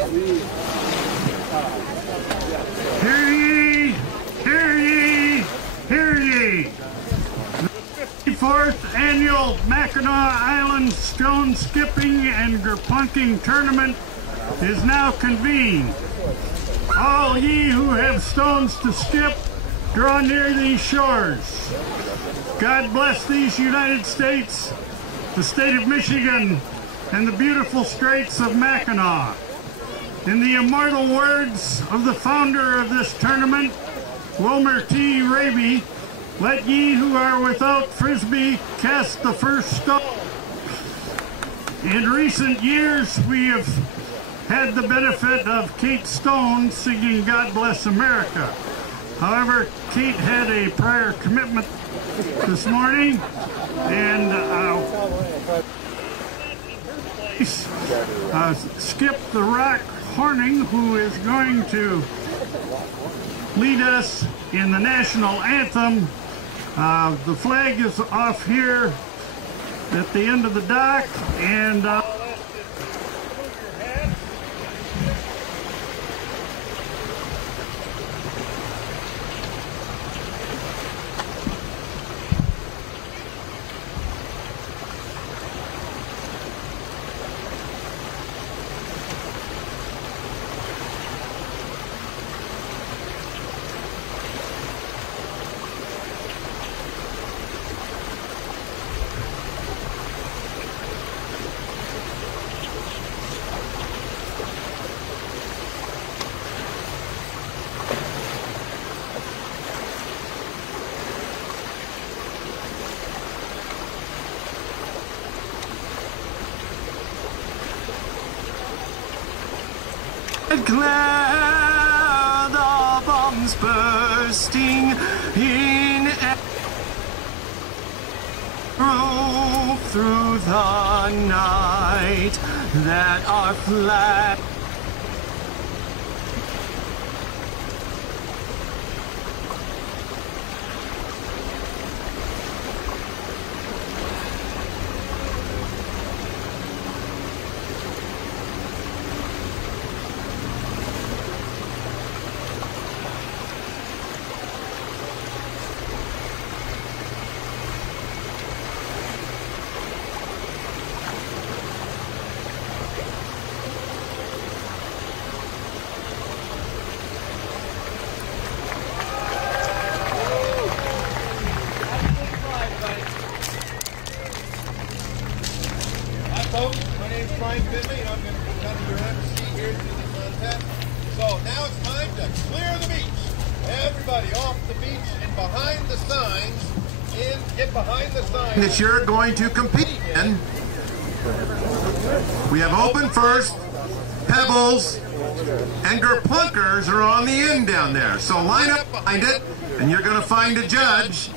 Hear ye, hear ye, hear ye. The 54th annual Mackinac Island Stone Skipping and Gerplunking Tournament is now convened. All ye who have stones to skip, draw near these shores. God bless these United States, the state of Michigan, and the beautiful Straits of Mackinac. In the immortal words of the founder of this tournament, Wilmer T. Raby, let ye who are without Frisbee cast the first stone. In recent years, we have had the benefit of Kate Stone singing God Bless America. However, Kate had a prior commitment this morning, and Skip the Rock Horning, who is going to lead us in the national anthem. The flag is off here at the end of the dock, and cloud of bombs bursting in arrow through the night that our flag folks, my name is Brian Finley, and I'm going to be kind of your MC here through the contest. So now it's time to clear the beach. Everybody off the beach and behind the signs. Get behind the signs that you're going to compete in. We have open first, pebbles, and Gerplunkers are on the end down there. So line up behind it, and you're going to find a judge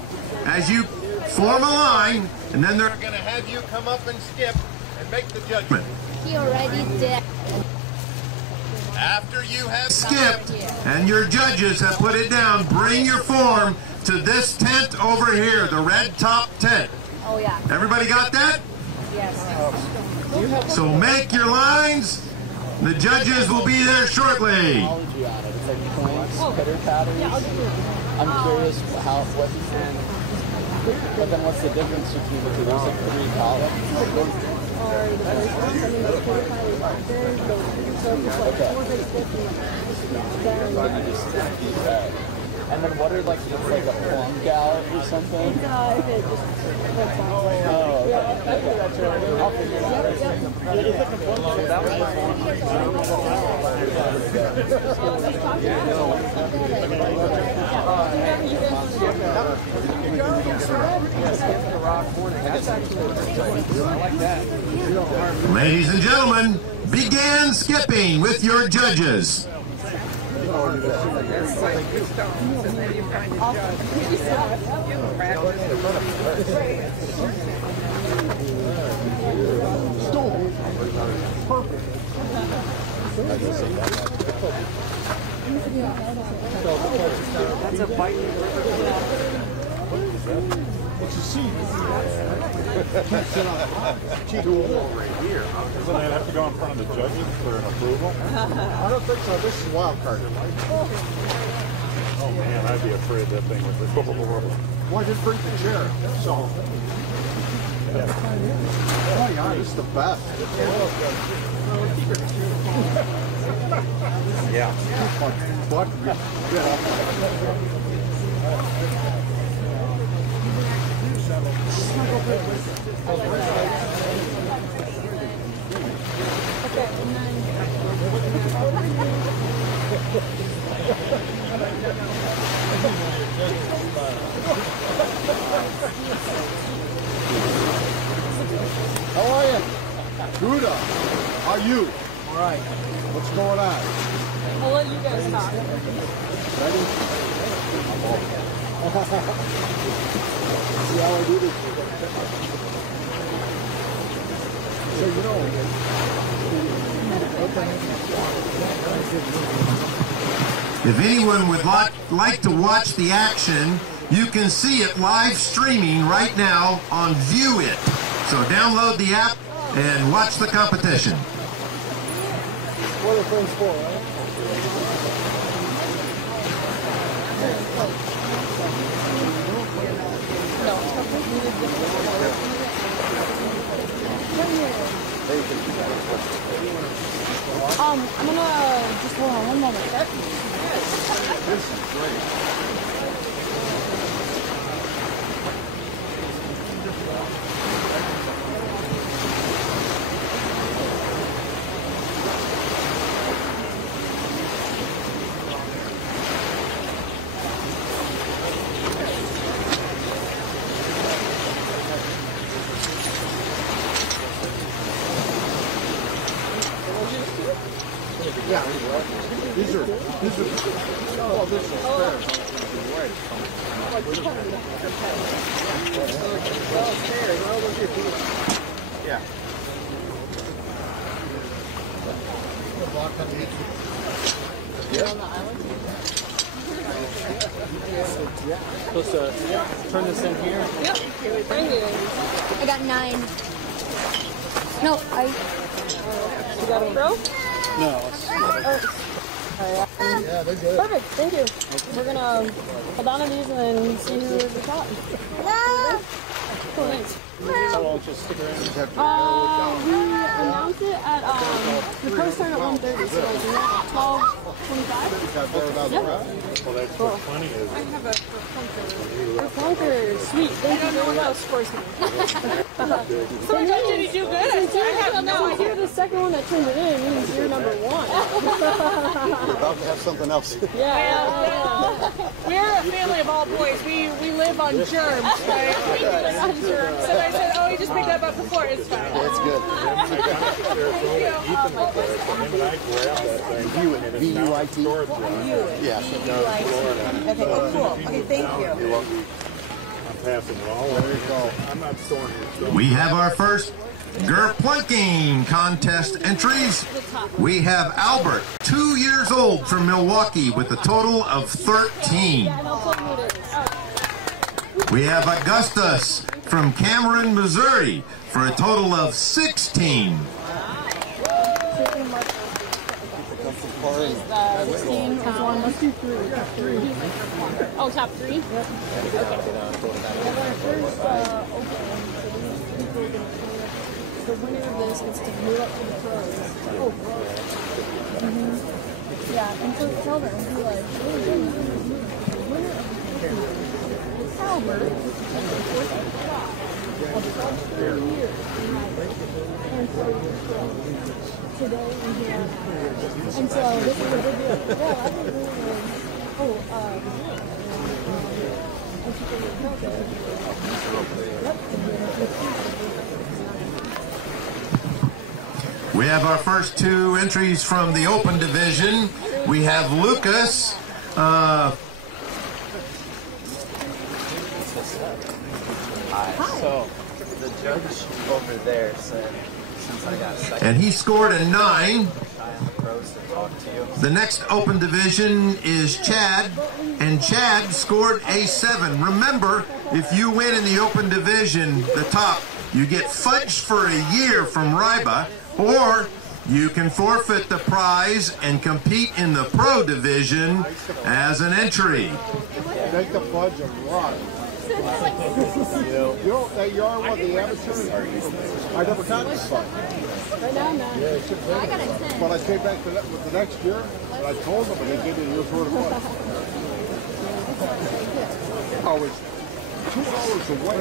as you form a line, and then they're going to have you come up and skip and make the judgment. He already did. After you have skipped and your judges have put it down, bring your form to this tent over here, the red top tent. Oh yeah. Everybody got that? Yes. So make your lines. The judges will be there shortly. It's like points, pitter patters. I'm curious what but then what's the difference between the two? There's like 3 columns. Okay. And then what are like, it's like a plum gallop or something? No, it just Oh, okay. That's right. I'll figure it out. Ladies and gentlemen, begin skipping with your judges. That's a bite. It's a seat. Can't sit on the stool right here. Doesn't that have to go in front of the judges for an approval? I don't think so. This is wild card. Oh man, I'd be afraid that thing would just. Why just bring the chair? So. Oh yeah, this is the best. Yeah. What? How are you? Good. How are you? All right. What's going on? I'll let you guys talk. Ready? See how I do this? So you know. If anyone would like to watch the action, you can see it live streaming right now on View It. So download the app and watch the competition. What are things for, right? I'm gonna just hold on one moment. This is great. Yeah, these are, oh, this is fair. Yeah. Supposed to turn this in here? Yep, right here. I got 9. No, You got a pro? No. Yeah, they're good. Perfect, thank you. We're gonna hold on to these and then see who's the top. Cool, thanks. So I'll just stick around. We announce it at the pro start at 1:30, so like 12:25. Yeah. Well, that's what's funny is. I have a Flunker. Sweet, thank you very much. Of course. So did he do good? I have no idea. You're the second one that turned it in. It means you're number 1. We're about to have something else. Yeah. We're a family of all boys. We live on germs, right? So I said, oh, you just picked that up before. It's fine. That's good. V-U-I-T? Yeah. Okay, cool. Okay, thank you. You're welcome. I'm passing it all. There you go. I'm not storing it. We have our first Gerplunking contest entries. We have Albert, 2 years old, from Milwaukee, with a total of 13. We have Augustus from Cameron, Missouri, for a total of 16. Oh, top 3? Okay. The winner of this gets to move up to the pros. Oh, yeah, and so tell them, be like, the winner of the Albert, of 30 years, and 40 today and here. And so this is a big deal. Yeah, I think really We have our first 2 entries from the open division. We have Lucas. So, the judge over there said, since I got second, And he scored a 9. I am pros to talk to you. The next open division is Chad, and Chad scored a 7. Remember, if you win in the open division, the top, you get fudged for a year from RIBA, or you can forfeit the prize and compete in the pro division as an entry. Take the fudge and run. You know, you are one of the amateurs. I never got this fudge. Right now, no. I got a 10. When I came back with the next year, and I told them, and they gave me a year's worth of fudge. I was 2 hours away.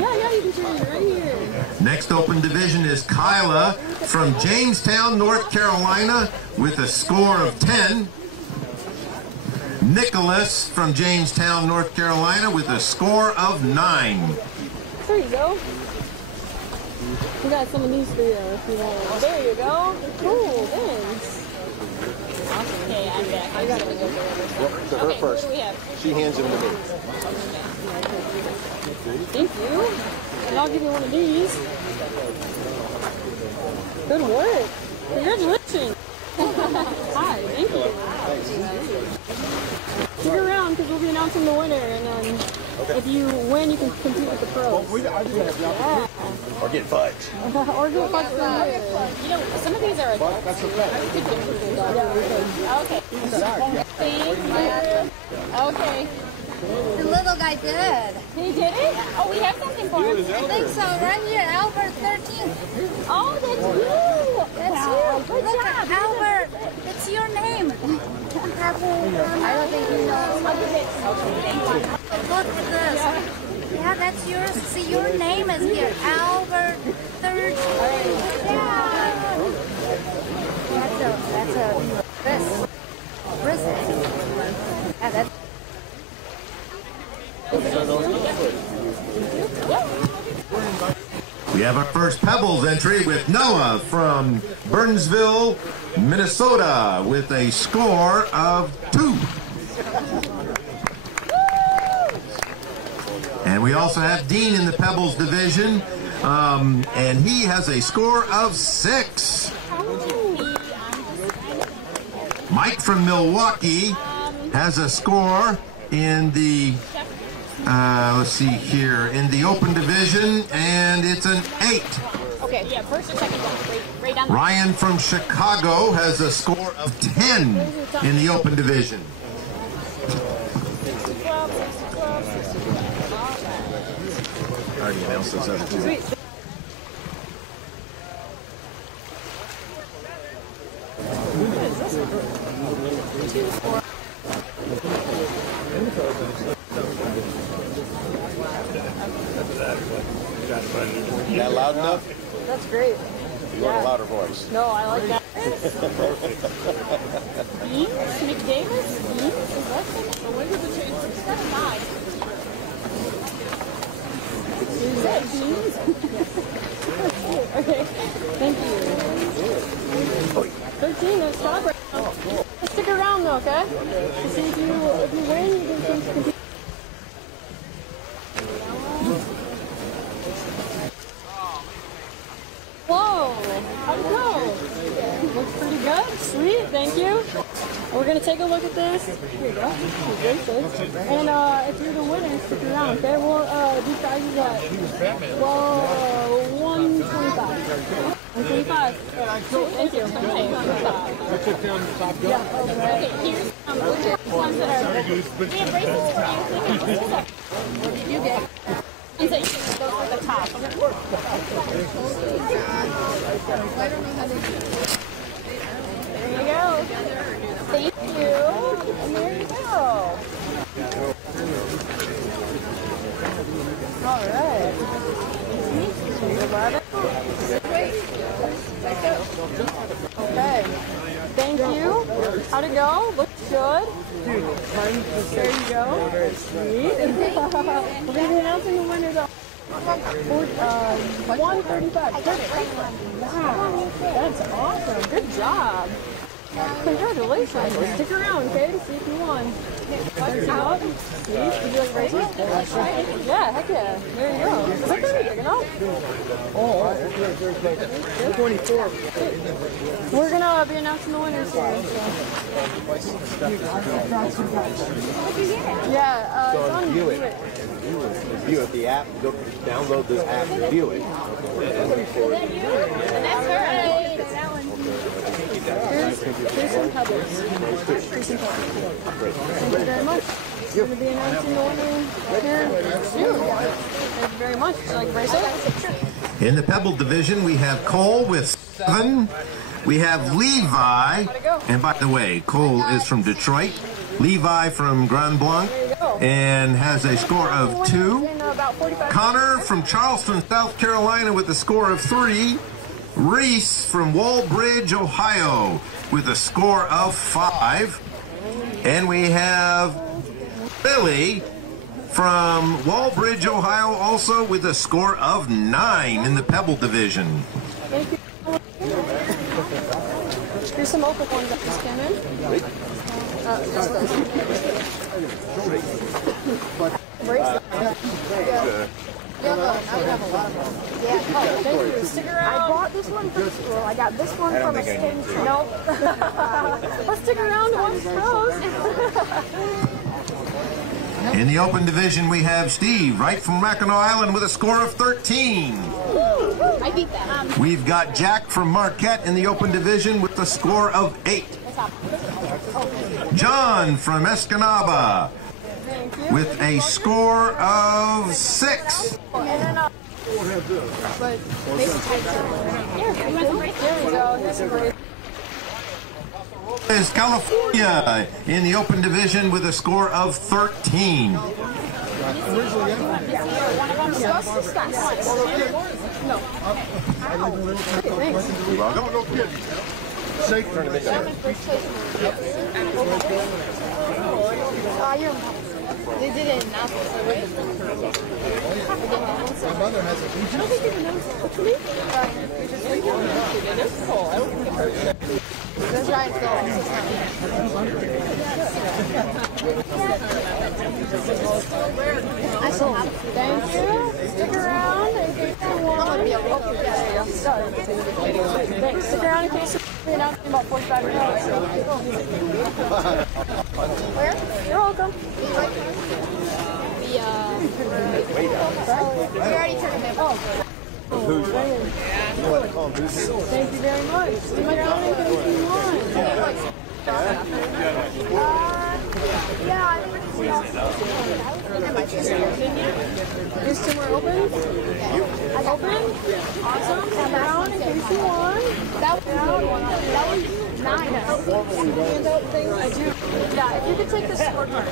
Yeah, you can turn it right here. Next open division is Kyla from Jamestown, North Carolina, with a score of 10. Nicholas from Jamestown, North Carolina, with a score of 9. There you go. We got some of these for you if you want. There you go. Cool, thanks. Okay, I'm back. I got it. To her first. What do we have? She hands him to me. Thank you. And I'll give you one of these. Good work. Congratulations. Hi, thank you. Stick around because we'll be announcing the winner, and then if you win, you can compete with the pros. Yeah. Or get fudge. Or get fudge. You know, some of these are adults. That's okay. Okay. The little guy did. He did it? Oh, we have something for him. I think so. Right here, Albert 13. Oh, that's you. That's you. Good job, Albert. It's your name. I don't think you know. Look at this. Yeah, that's yours. See, your name is here. Albert 13. Yeah. That's a Chris. Yeah, that's. We have our first Pebbles entry with Noah from Burnsville, Minnesota, with a score of 2. And we also have Dean in the Pebbles division, and he has a score of 6. Mike from Milwaukee has a score in the let's see here, in the open division, and it's an 8. Okay, yeah, first or second, right down the Ryan from Chicago has a score of 10 in the open division. I already announced those other 2. Sweet. Is that loud enough? That's great. You want a louder voice? No, I like that. Eames McDavis? Eames? Is that something? When did the change? It's not 9. Is that Eames? Okay, thank you. 13, that's top right now. Stick around though, okay? See if you win, you can compete. Whoa! How'd it go? Looks pretty good. Sweet, thank you. We're gonna take a look at this. Here you go. And if you're the winner, stick around, okay? We'll do prizes at 125. 125. Thank you. Yeah. Okay, here's ones that are. We have bracelets for you. What did you get? Ones that you can go for the top. There you go. Thank you. And there you go. All right. Okay. Thank you. How'd it go? Looks good. There you go. Sweet. We'll be announcing the winners of 135. Wow. That's awesome. Good job. Congratulations. Stick around, okay, to see if you won. Punch it up. See? Would you like bracelets? Yeah, heck yeah. There you go. Is that going to be big enough? Oh. 24. We're going to be announcing the winners here. So. Yeah, it's on Buick. view it. The app, go download this app to view it. Here's some pebbles. Here's some pebbles. Thank you very much. It's going to be announcing the winner here soon. Thank you very much. Would you like to brace it? In the Pebble division, we have Cole with 7. We have Levi, and by the way, Cole is from Detroit. Levi from Grand Blanc and has a score of 2. Connor from Charleston, South Carolina with a score of 3. Reese from Walbridge, Ohio with a score of 5. And we have Billy from Walbridge, Ohio also with a score of 9 in the Pebble division. Thank you. Here's some open ones that just came in. Just those. Bracelet. Thank you. Stick around. I bought this one from school. I got this one from a stain. Nope. Let's stick around once closed. In the open division, we have Steve, right from Mackinac Island with a score of 13. I beat that. We've got Jack from Marquette in the open division with a score of 8. John from Escanaba with a score of 6. Is California in the open division with a score of 13. They did it in Naples. My mother has a beach. I don't think you know what's the name. That's right. Thank you. Stick around in case you want. Thanks. Stick around in case you're announcing about 45 minutes. Where? You're welcome. We already turned him. Thank you very much. Stick around in case you want. Yeah, I think is somewhere open? Open? Awesome. Come down in case you want. That was 9. Handout thing. I do. Yeah, if you could take the scorecard.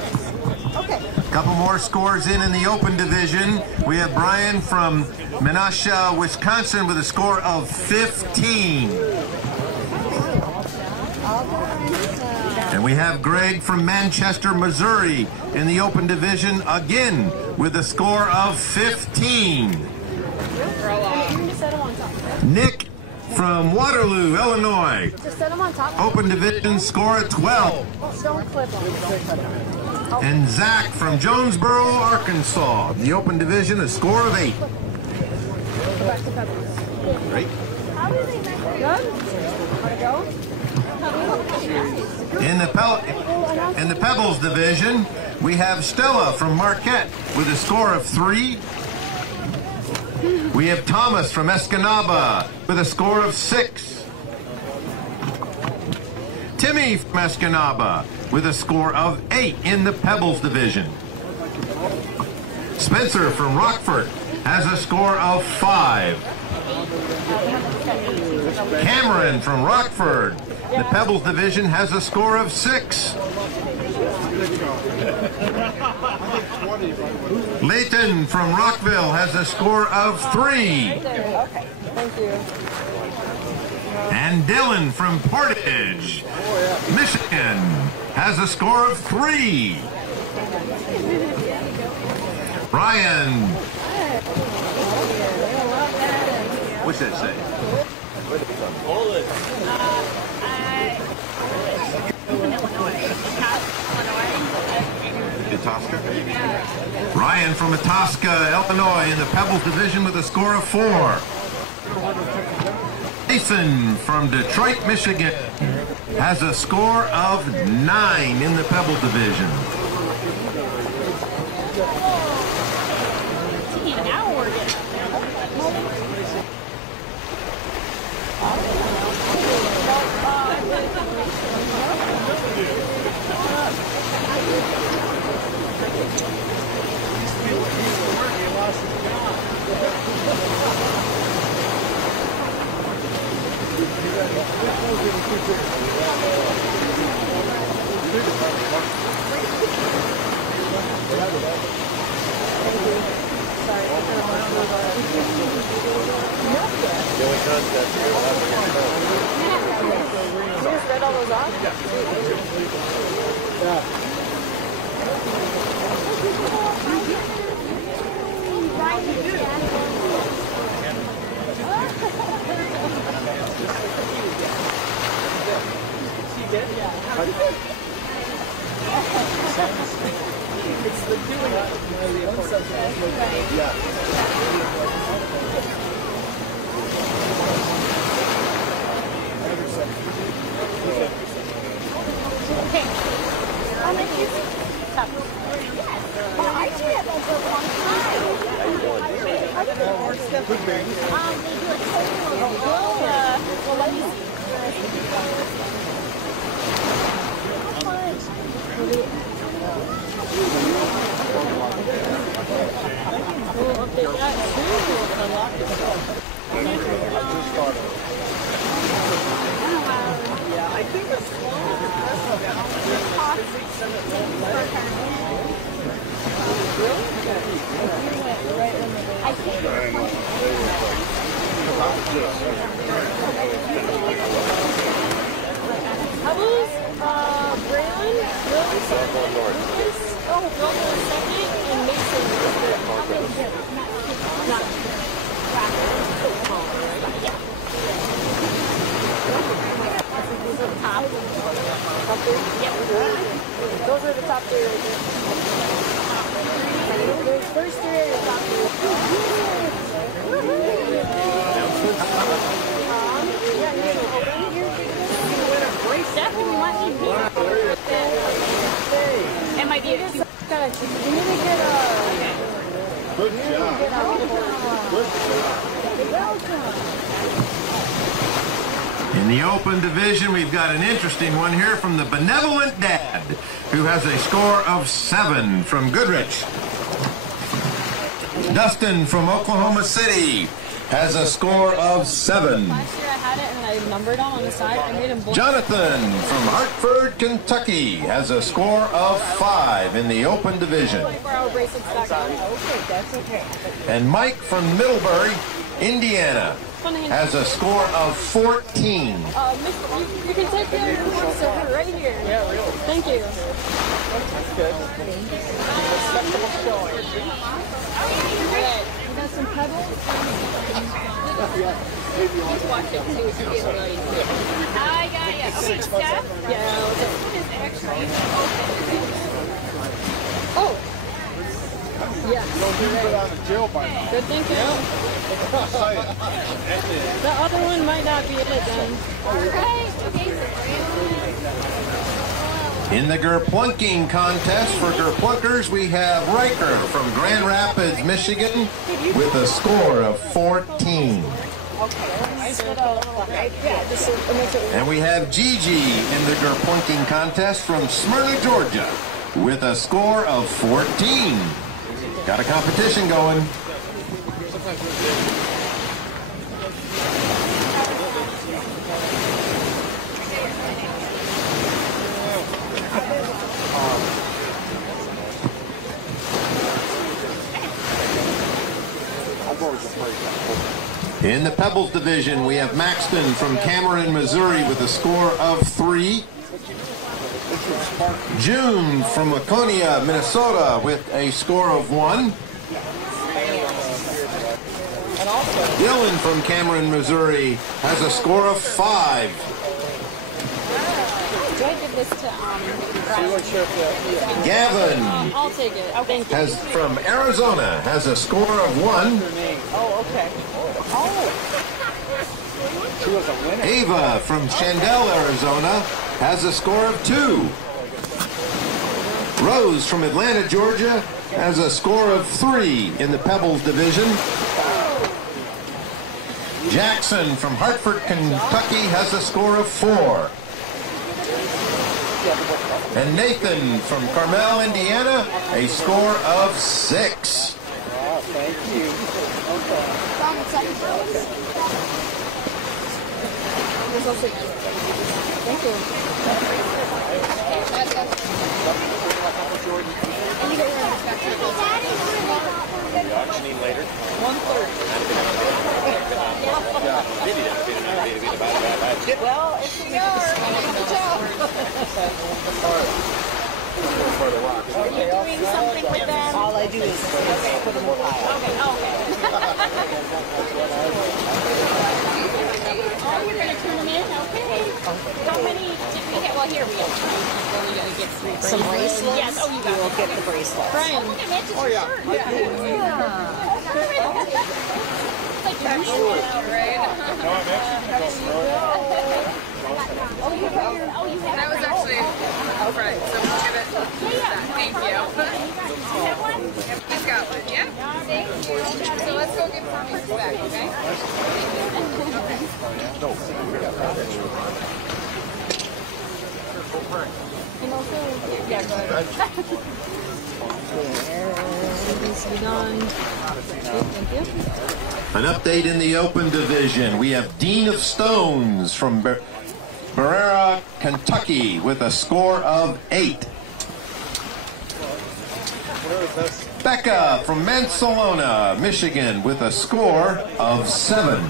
Okay. A couple more scores in the open division. We have Brian from Menasha, Wisconsin with a score of 15. And we have Greg from Manchester, Missouri in the open division again with a score of 15. Nick from Waterloo, Illinois. Open division score of 12. And Zach from Jonesboro, Arkansas. The open division a score of 8. Great. In the Pebbles division, we have Stella from Marquette with a score of 3. We have Thomas from Escanaba with a score of 6. Timmy from Escanaba with a score of 8 in the Pebbles division. Spencer from Rockford has a score of 5. Cameron from Rockford, the Pebbles division, has a score of 6. Layton from Rockville has a score of 3. And Dylan from Portage, Michigan, has a score of 3. Brian. What's that say? Itasca? Ryan from Itasca, Illinois, in the Pebbles division with a score of 4. Jason from Detroit, Michigan, has a score of 9 in the Pebble division. Now we're getting up there. You just read all those off? It's the doing the important. Yeah. Okay. I'll make you stop. Well, I do have one for a long time. They do a total well, let me see. We'll update that too. Unlock it. Yeah, I think it's Pebbles, Braylon, Lewis, Wilmer second, and Mason is third. Not top. Yep. Those are the top three right there. Those first three are the top three. Yeah, you should open here. Definitely might need me. It might be a cute. You need to get Good job. In the open division, we've got an interesting one here from the Benevolent Dad, who has a score of 7 from Goodrich. Dustin from Oklahoma City has a score of 7. Last year I had it and I numbered them on the side. I made them black. Jonathan from Hartford, Kentucky has a score of 5 in the open division. 24-hour bracelets back on. Okay, that's okay. And Mike from Middlebury, Indiana, has a score of 14. You can take the one silver right here. Yeah, really. Thank you. That's good. Respectable showing. Okay. You got some pebbles? Just watch it. See what you get. I got ya. Okay, Steph. Yeah. This one is actually open. Oh. Yeah. You don't need to go down to jail by now. Good thinking. The other one might not be it then. Alright. Okay, so In the Gerplunking contest for Gerplunkers, we have Riker from Grand Rapids, Michigan, with a score of 14. And we have Gigi in the Gerplunking contest from Smyrna, Georgia, with a score of 14. Got a competition going. In the Pebbles division, we have Maxton from Cameron, Missouri, with a score of 3. June from Laconia, Minnesota, with a score of 1. Dylan from Cameron, Missouri, has a score of 5. Do I give this to Gavin I'll take it. Okay. from Arizona has a score of 1. Oh, okay. Ava from Chandel, Arizona, has a score of 2. Rose from Atlanta, Georgia, has a score of 3 in the Pebbles division. Jackson from Hartford, Kentucky has a score of 4. And Nathan from Carmel, Indiana, a score of 6. Wow, thank you. Thank you. Auctioning later. 1/3. Well, if we are, good job. Are you doing something with them? All I do is put them in a pile. Okay. Oh, you're going to turn them in? Okay. How many did we get? Well, here we go. Are we going to get 3 Some bracelets? Yes. Oh, you got You will it. get the bracelets. Brian. Oh, yeah. Like you're using it, right? No, I'm actually going to go through it. Oh, you have your. Oh, you have. That was actually right. So we'll give it. Thank you. You have one? He's got one. Yeah. Thank you. So let's go give some back, okay? And also, yeah, go ahead. Needs to be done. Thank you. An update in the Open division. We have Dean of Stones from Barrera, Kentucky, with a score of 8. Becca from Mansalona, Michigan, with a score of 7.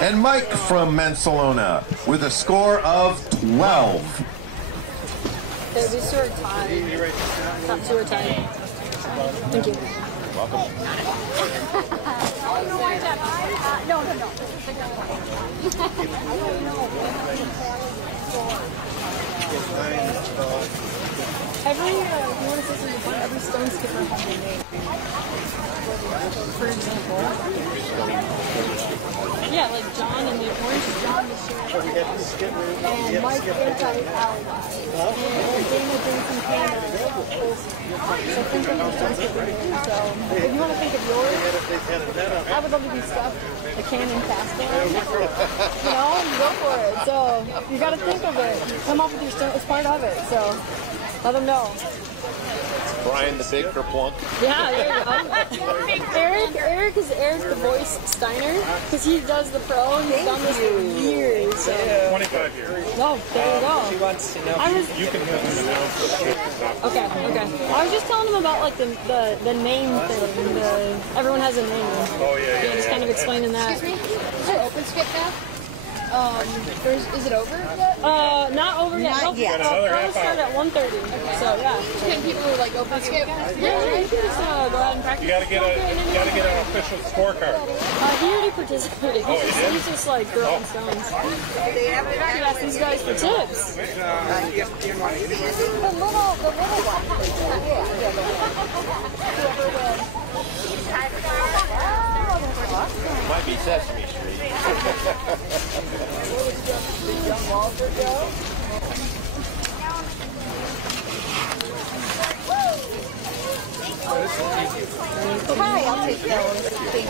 And Mike from Mansalona with a score of 12. It'll be short time. Not short time. Thank you. Welcome. No. Every, you want to say something fun, every stone skipper has a name. For example, yeah, like John and the orange is John the Sheriff. And Mike Airtight Alibi. And Dana Jason Canada. So think of your stone skipper name. So if you want to think of yours, I would love to be stuffed a cannon faster. You know, go for it. So you got to think of it. Come up with your stone. It's part of it. So let them know. Brian the Big Kerplunk. Yeah, there you go. Eric is Eric the Voice Steiner, because he does the pro. He's done this for years. So. 25 years. No, there you go. She wants to know. You can have him announce the Okay. I was just telling him about like the name thing. Everyone has a name. Oh, yeah. Just kind of explaining that. Excuse me? Is there open skip now? Is it over yet? Not over yet. Not yet. Pros start at 1:30. So yeah. Can people like open skip? Yeah, you can just go out and practice. You gotta get an official scorecard. He already participated. He's just like throwing stones. You ask these guys for tips. The little one. Might be Sesame Street. Hi, I'll take those. Thank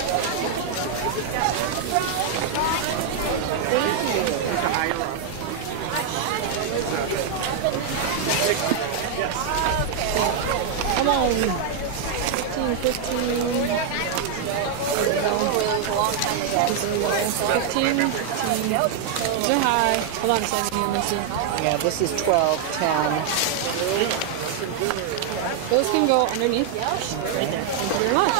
Come on. 15. 15. Say hi. Hold on a second here, Missy. Yeah, this is 12, 10. Those can go underneath. Right there. Thank you very much.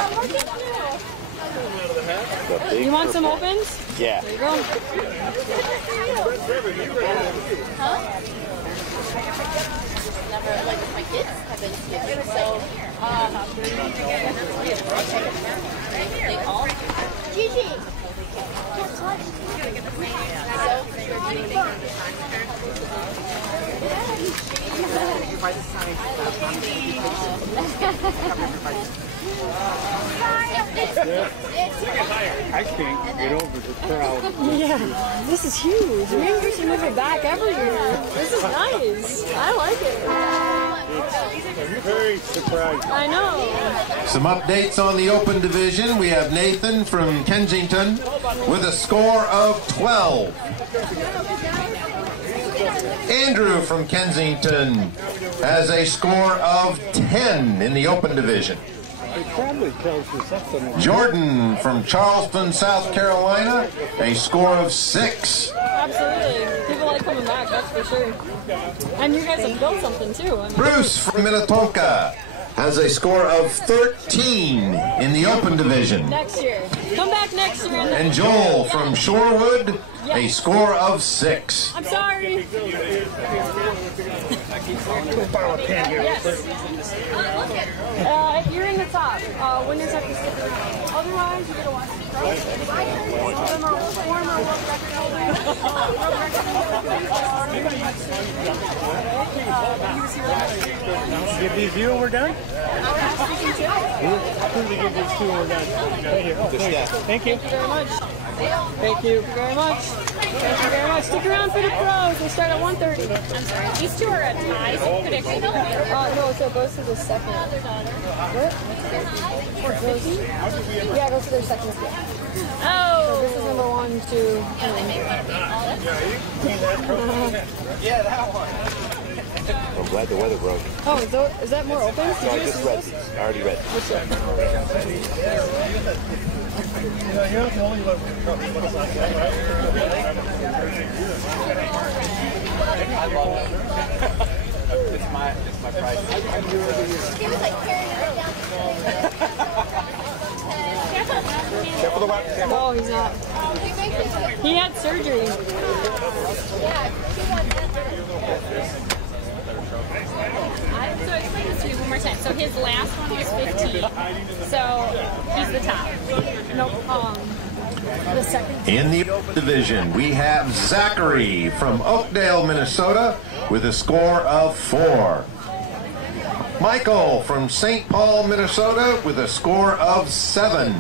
You want some opens? Yeah. There you go. Never, like my kids have been skipping, so they all Gigi. I can't get over the crowd. Yeah, this is huge. Maybe we should move it back every year. This is nice. I like it. It's very surprising. I know. Some updates on the open division. We have Nathan from Kensington with a score of 12. Andrew from Kensington has a score of 10 in the open division. Jordan from Charleston, South Carolina, a score of 6. Absolutely. People like coming back, that's for sure. And you guys have built something too. I mean, Bruce from Minnetonka has a score of 13 in the open division. next year. Come back next year. And Joel from Shorewood, a score of 6. I'm sorry. Yes. If you're in the top, winners have to stick around. Otherwise, you're going to watch the pro. Former world record holders. Give these you and we're done? I'll quickly give these 2 and we're done. Right here. Oh, there you go. Thank you. Thank you very much. Thank you very much. Thank you very much. Stick around for the pros. They start at 1:30. I'm sorry. These two are at ties. Prediction. No, so it goes to the second. What? Yeah, it goes to their second skill. Oh. So this is number 1, 2, Yeah, that one. I'm glad the weather broke. Oh, is that more open? Did No, I you just read these. I already read. What's that? You're the only one who put us on that, right? I love it. It's my price. He was like carrying it down. Careful the wax. No, he's not. He had surgery. So explain this to you one more time. So his last one was 15. So he's the top. Nope. The second. In the open division, we have Zachary from Oakdale, Minnesota, with a score of 4. Michael from St. Paul, Minnesota, with a score of 7.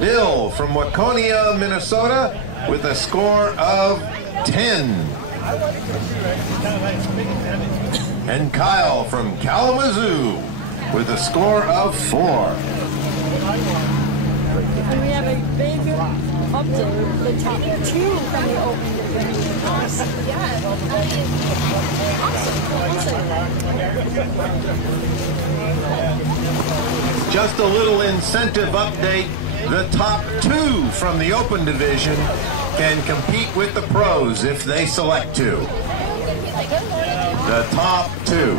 Bill from Waconia, Minnesota, with a score of 10. And Kyle from Kalamazoo with a score of 4. And we have a big update. The top 2 from the open division. Awesome. Just a little incentive update. The top 2 from the open division can compete with the pros if they select to. The top 2.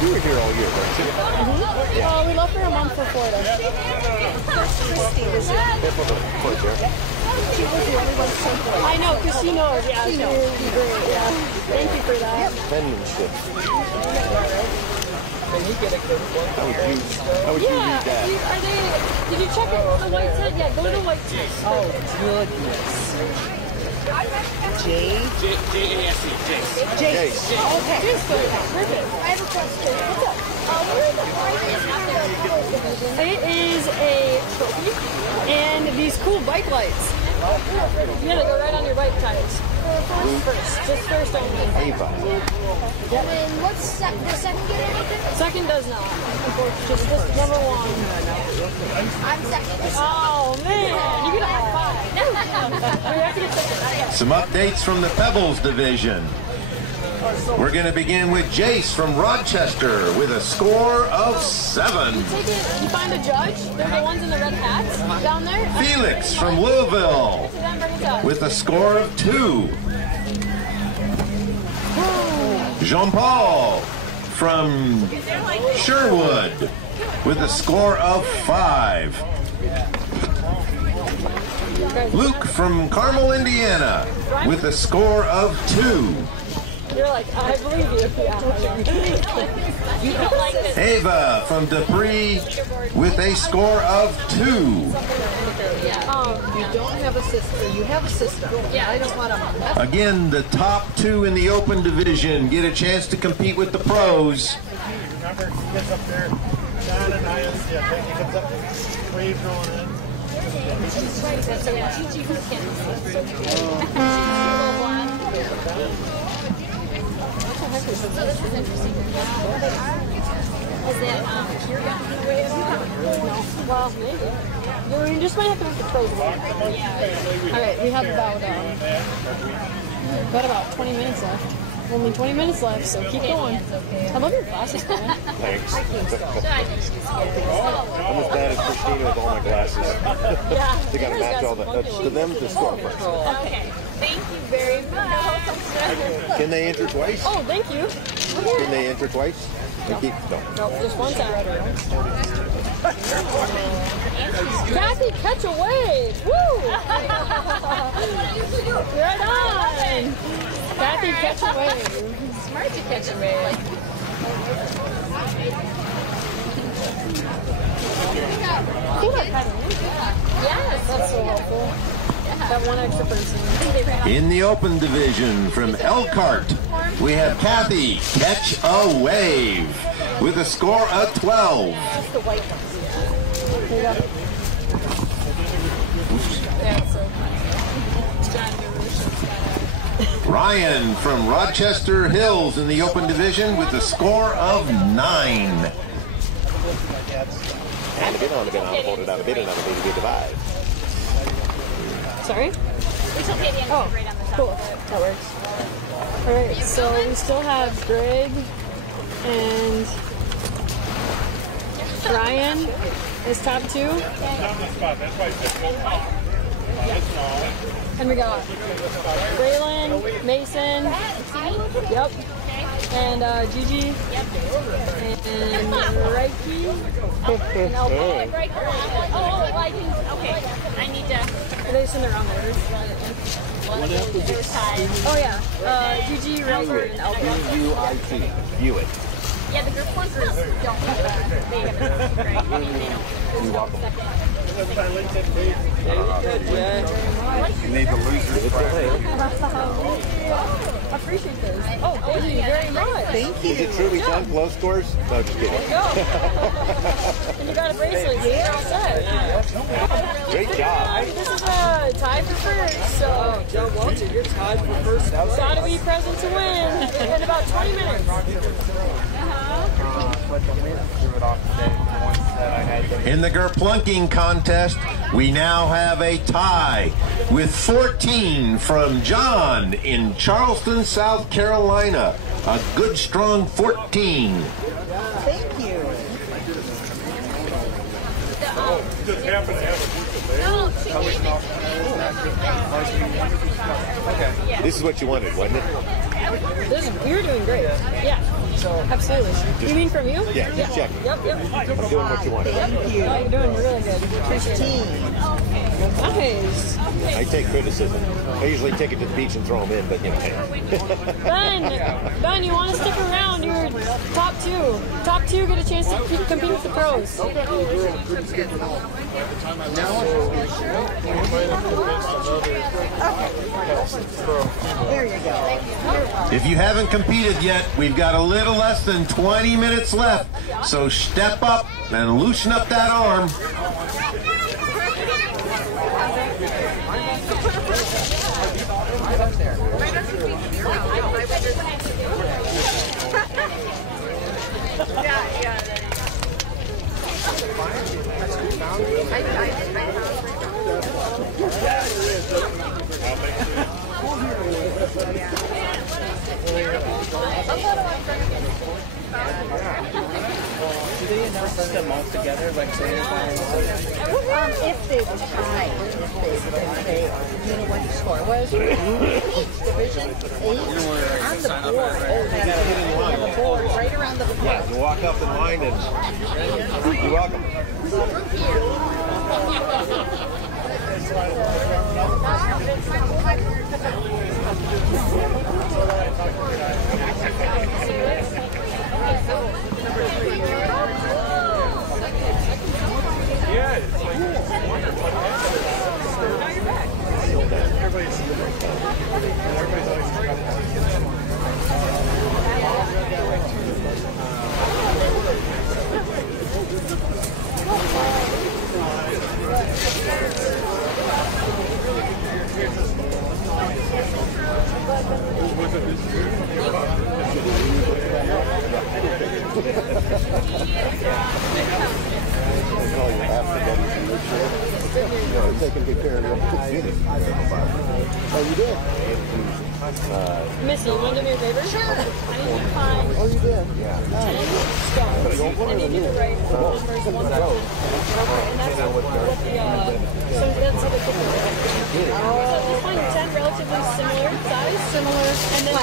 You were here all year, weren't you? Oh, we left for a month for Florida. Christy was here. Careful the foot there. She was the only one simple. I know, because she knows. Yeah, she knows. Great. Yeah. Thank you for that. Penmanship. Can you get a good one? How would you read that? Did you check it? The white tent? Yeah, go to the white tent. Oh, goodness. J-A-S-E, Jace. Jace. Okay. Perfect. I have a question. It is a trophy and these cool bike lights. You gotta go right on your bike tires. First. Just first only. Ava. And then what's the second get anything? Second does not. Unfortunately, just number 1. I'm second. Oh man, you get a high five. Some updates from the Pebbles division. We're going to begin with Jace from Rochester with a score of 7. You find a judge. They're the ones in the red hats down there. Felix from Louisville with a score of 2. Jean-Paul from Sherwood with a score of 5. Luke from Carmel, Indiana with a score of 2. You're like, I believe you. Yeah. You don't like this. Ava from Dupree with a score of 2. You don't have a sister. You have a sister. Yeah. I don't want to. Again, the top 2 in the open division get a chance to compete with the pros. Remember, he gets up there, John and I, he comes up, waves rolling in. So Gigi Perkins. So this is interesting. Is that you're going to be way Well, maybe. You just might have to make the pros win. Alright, we have about 20 minutes left. Only 20 minutes left, so keep going. I love your glasses, man. Thanks. I'm as bad as Christina with all my glasses. Yeah. They got to match all the. To them, to score first. Okay. Thank you very much. Can they enter twice? Oh, thank you. Can they enter twice? No. No, just one time. Kathy, catch a wave! Woo! Right on! Kathy, catch a wave. Smart to catch a wave. Yes, that's so helpful. That one extra person. In the open division from Elkhart, we have Kathy catch a wave with a score of 12. That's the white one. There you go. Ryan from Rochester Hills in the open division with a score of 9. And a bit on, hold it out a bit, and a bit divide. Sorry? We took Katie and right on the top. Cool. That works. Alright, so we still have Greg and Ryan is top 2. And we got Braylon, Mason, yep, and Gigi, and Reiki, and Elko. Okay. I need to. Are they just in the wrong order? Oh yeah, Gigi, Reiki, and Elko. UIT. View it. Yeah, the group flunkers don't have that. They have right? I mean, they don't. There's no second. You need the losers. I appreciate this. Oh, thank you very much. Thank you. Is it true we done low scores? No, just kidding. There you go. And you got a bracelet. You're all set. Great job. This is a tie for first, so John Walter, you're tied for first. Gotta be present to win in about 20 minutes. In the Gerplunking contest, we now have a tie with 14 from John in Charleston, South Carolina. A good, strong 14. Thank you. Just happen to have Okay. This is what you wanted, wasn't it? You're doing great. Yeah. Absolutely. You mean from you? Yeah, just checking. Yep. I'm doing what you wanted. Thank you. Oh, you're doing really good. Appreciate it. Nice. I take criticism. I usually take it to the beach and throw them in, but you know. Ben, you want to stick around? You're top 2. Top 2 get a chance to compete with the pros. There you go. If you haven't competed yet, we've got a little less than 20 minutes left. So step up and loosen up that arm. Do they announce them all together, like If they were tied, you know what the score was? Division 8 on the board. On the board, right around the board. Yeah, you walk up in line and you're welcome. taking good care of you. Oh, you did? Missy, you want to do me a favor? Sure. I need you to find Oh, you did? Yeah. 10 stones. I need you to write the numbers on one side. And that's what the, so that's how they put it. So just find 10 relatively similar size. Similar. And then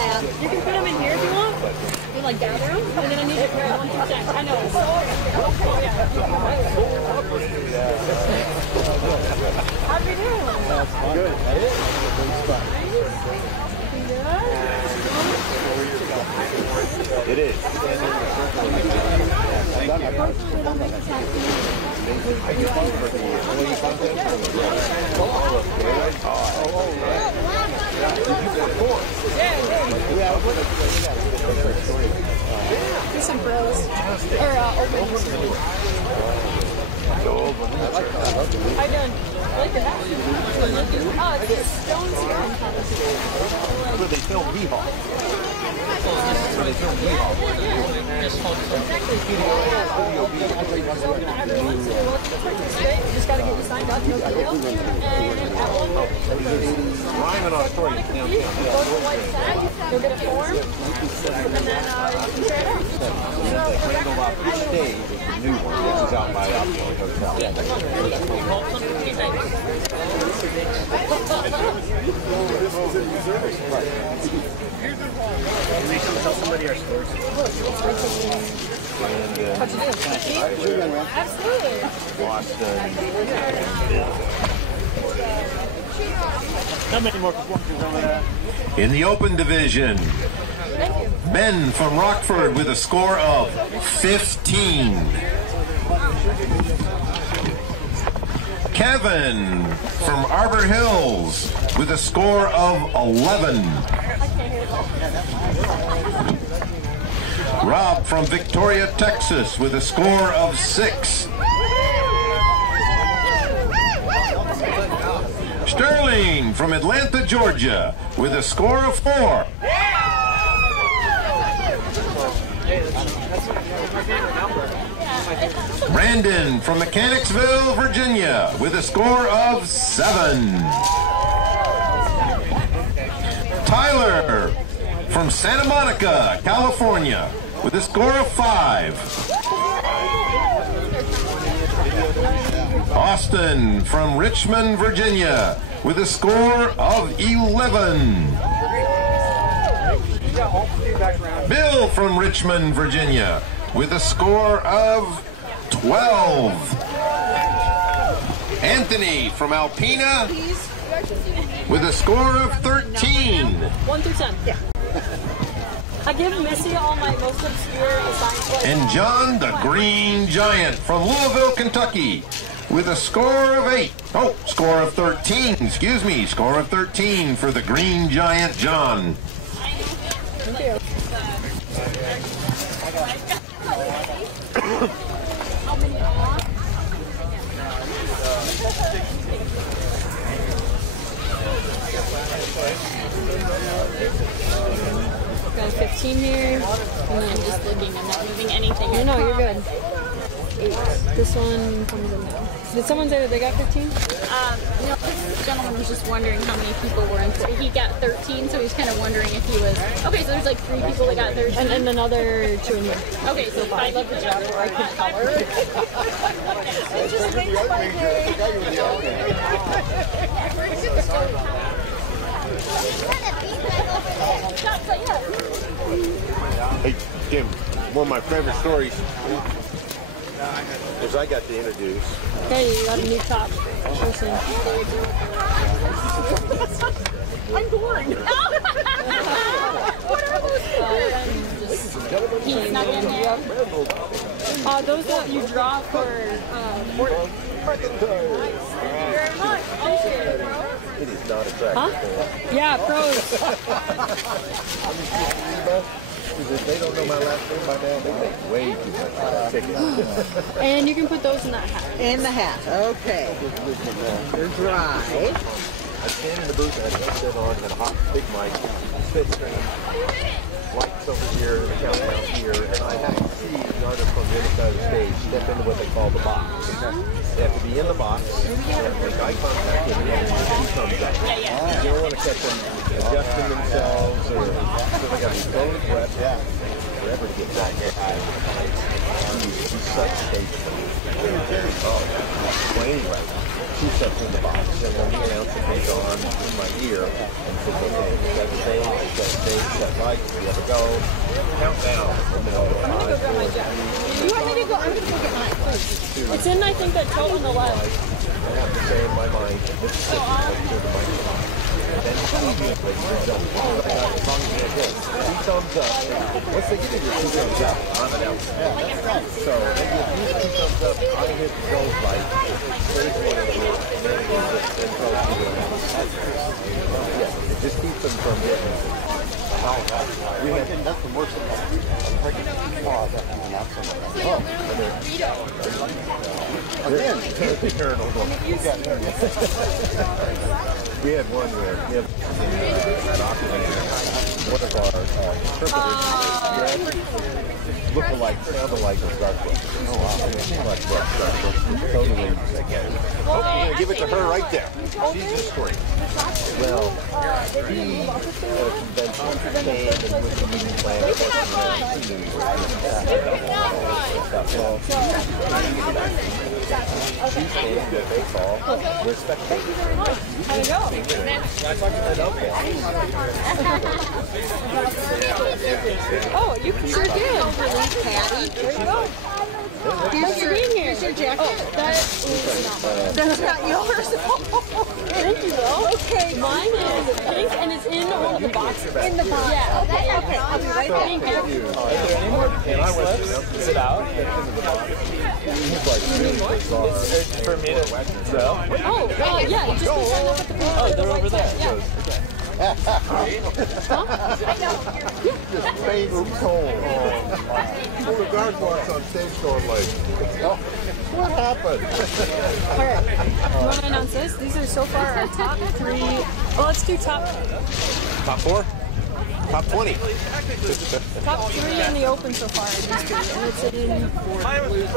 you can put them in here if you want. You like gather them. And then I need you to write 1 through 10. I know. So, oh, yeah. How are you doing? That's good. It is. Do some bros. Or openings. How you doing? I like your hat. Oh, it's just stones here. That's where they film Weehawk. That's where they film Weehawk. You just gotta get you signed up, no big deal. And at one Ryman Auditorium downtown. go to the white sack, you'll get a form, and then you can try it out. Randall Loftus Stage is the new one, which is out by Option Hotel. Can we come tell somebody our stories? How'd you do? Absolutely. How many more performances over there? In the open division, Ben from Rockford with a score of 15. Kevin from Arbor Hills with a score of 11. Rob from Victoria, Texas with a score of 6. Sterling from Atlanta, Georgia with a score of 4. Brandon from Mechanicsville, Virginia with a score of 7. Tyler from Santa Monica, California with a score of 5. Austin from Richmond, Virginia with a score of 11. Bill from Richmond, Virginia with a score of 12. Anthony from Alpena with a score of 13. 1 through 10. Yeah. I give Missy all my most obscure assignments. And John the Green Giant from Louisville, Kentucky with a score of 8. Oh, score of 13. Excuse me. Score of 13 for the Green Giant John. Thank you. Got 15 here. I'm just looking. I'm not moving anything. No, you're good. 8. This one comes in now. Did someone say that they got 15? No, this gentleman was just wondering how many people were in. He got 13, so he's kind of wondering if he was. Okay, so there's like 3 people that got 13. And another 2 in here. Okay, so 5. I love the job where I can color. It just makes my day. Hey, Jim, one of my favorite stories is I got to introduce. Hey, you got a new top. I'm bored. What are those? He's not in there. Those that you draw for very much. Appreciate it, bro. It is not attractive. Huh? Yeah, pros. If they don't know my last name by now, they make way too much ticket. And you can put those in that hat. In the hat. Okay. You're dry. I stand in the booth and I sit on and a hot big mic, spit screen, lights over here, the countdown here, and I have to see the artist on the other side of the stage step into what they call the box. They have to be in the box. They have to make eye contact with them, and two thumbs up. You don't want to catch them adjusting themselves or so they got to be totally prep. Forever to get back there. He's such faithful. Well, anyway, two steps in the box, and when the announcer comes on in my ear and says, okay, set right, you have to go, count down. I'm gonna go grab my jack. You want me to go? I'm gonna go get mine first. It's in, I think, that tote on the left. I have to say in my mind, this is the microphone. Then immediately, two thumbs up. Once they give you your two thumbs up, I'm an out. So they give you two thumbs up, I hit the go light. There's one of you, and then it just keeps them from getting. We have nothing worse than that. I'm taking two paws after you knock someone. Again, we had one where we have one of our interpreters looked like, sounded like a Starbucks. Oh wow, like Starbucks. Totally. Oh, you're gonna give it to her right there. She's just great. Well, he at a convention came and was a meeting plan. He knew he was she's standing at baseball. We're spectators. How you go? Oh, you sure did. Patty. There you go. Thanks for being here. Here's your jacket. Oh, that's not yours. Thank you, though. Okay. Mine is pink, and it's in one of the boxes. In the box. Yeah. Okay. I'll be right back. Thank you. Is there any more pink slips? Is it out? For me to sell? Oh, yeah. Just go sign up at the booth. Oh, they're over there. Yeah. Just fade tone. Well, the guard walks on stage going like, oh, what happened? All right. You want to announce this? These are so far our top 3. Well, let's do top 4? Top 20. Top 3 in the open so far. And it's in probably this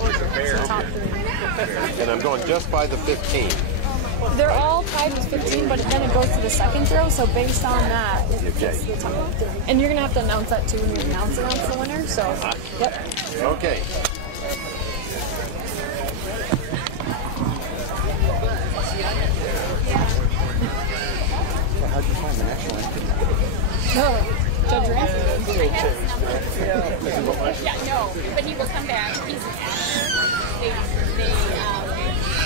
order. So top 3. And I'm going just by the 15. They're all tied with 15, but then it goes to the second throw, so based on that, it's the top 3. And you're going to have to announce that too when you announce the winner, so, yep. Okay. How'd you find the national entry? Judge Ransom. Yeah, no, but he will come back.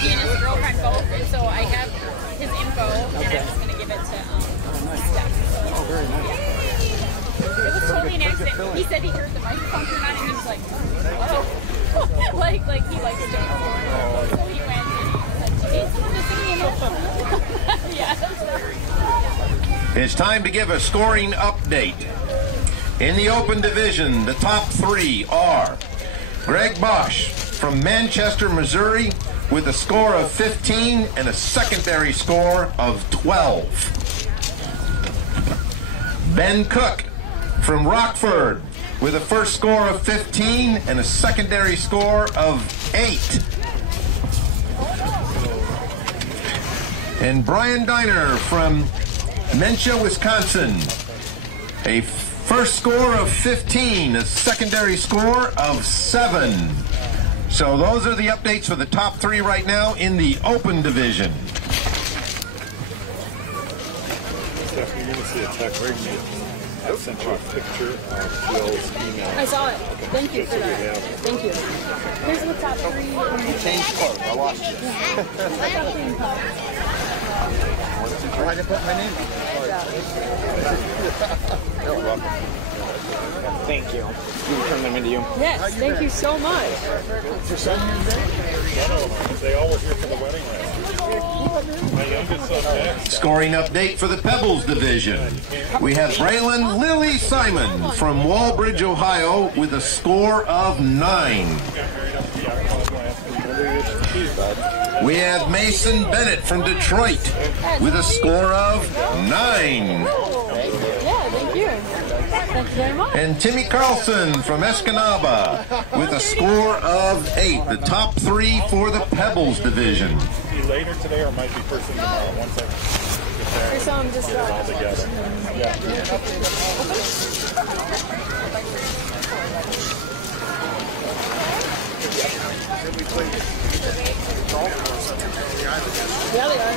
He and his girlfriend both, and so I have his info, and I'm just going to give it to Steph. Oh, very nice. Yeah. It was totally an accident. He said he heard the microphone turn on, and he was like, oh. like he likes it. So he went, and he was like, geez, yeah. It's time to give a scoring update. In the open division, the top 3 are Greg Bosch from Manchester, Missouri, with a score of 15 and a secondary score of 12. Ben Cook from Rockford with a first score of 15 and a secondary score of 8. And Brian Diner from Mencha, Wisconsin, a first score of 15, a secondary score of 7. So those are the updates for the top 3 right now in the open division. Steph, you're going to see a text from me. I sent you a picture of Bill's email. I saw it. Thank you for that. Thank you. Here's the top 3. You changed clothes. I watched you. I didn't put my name on. You're welcome. Thank you. You can turn them into you. Yes, thank you so much. For some reason, they all were here for the wedding last year. My youngest son, Max. Scoring update for the Pebbles division. We have Braylon Lily Simon from Walbridge, Ohio, with a score of 9. We have Mason Bennett from Detroit with a score of 9. Yeah, thank you. Thank you very much. And Timmy Carlson from Escanaba with a score of 8. The top 3 for the Pebbles division. Be later today or might be first thing tomorrow. Once I get there. So I'm just all together. Yeah. Yeah, they are.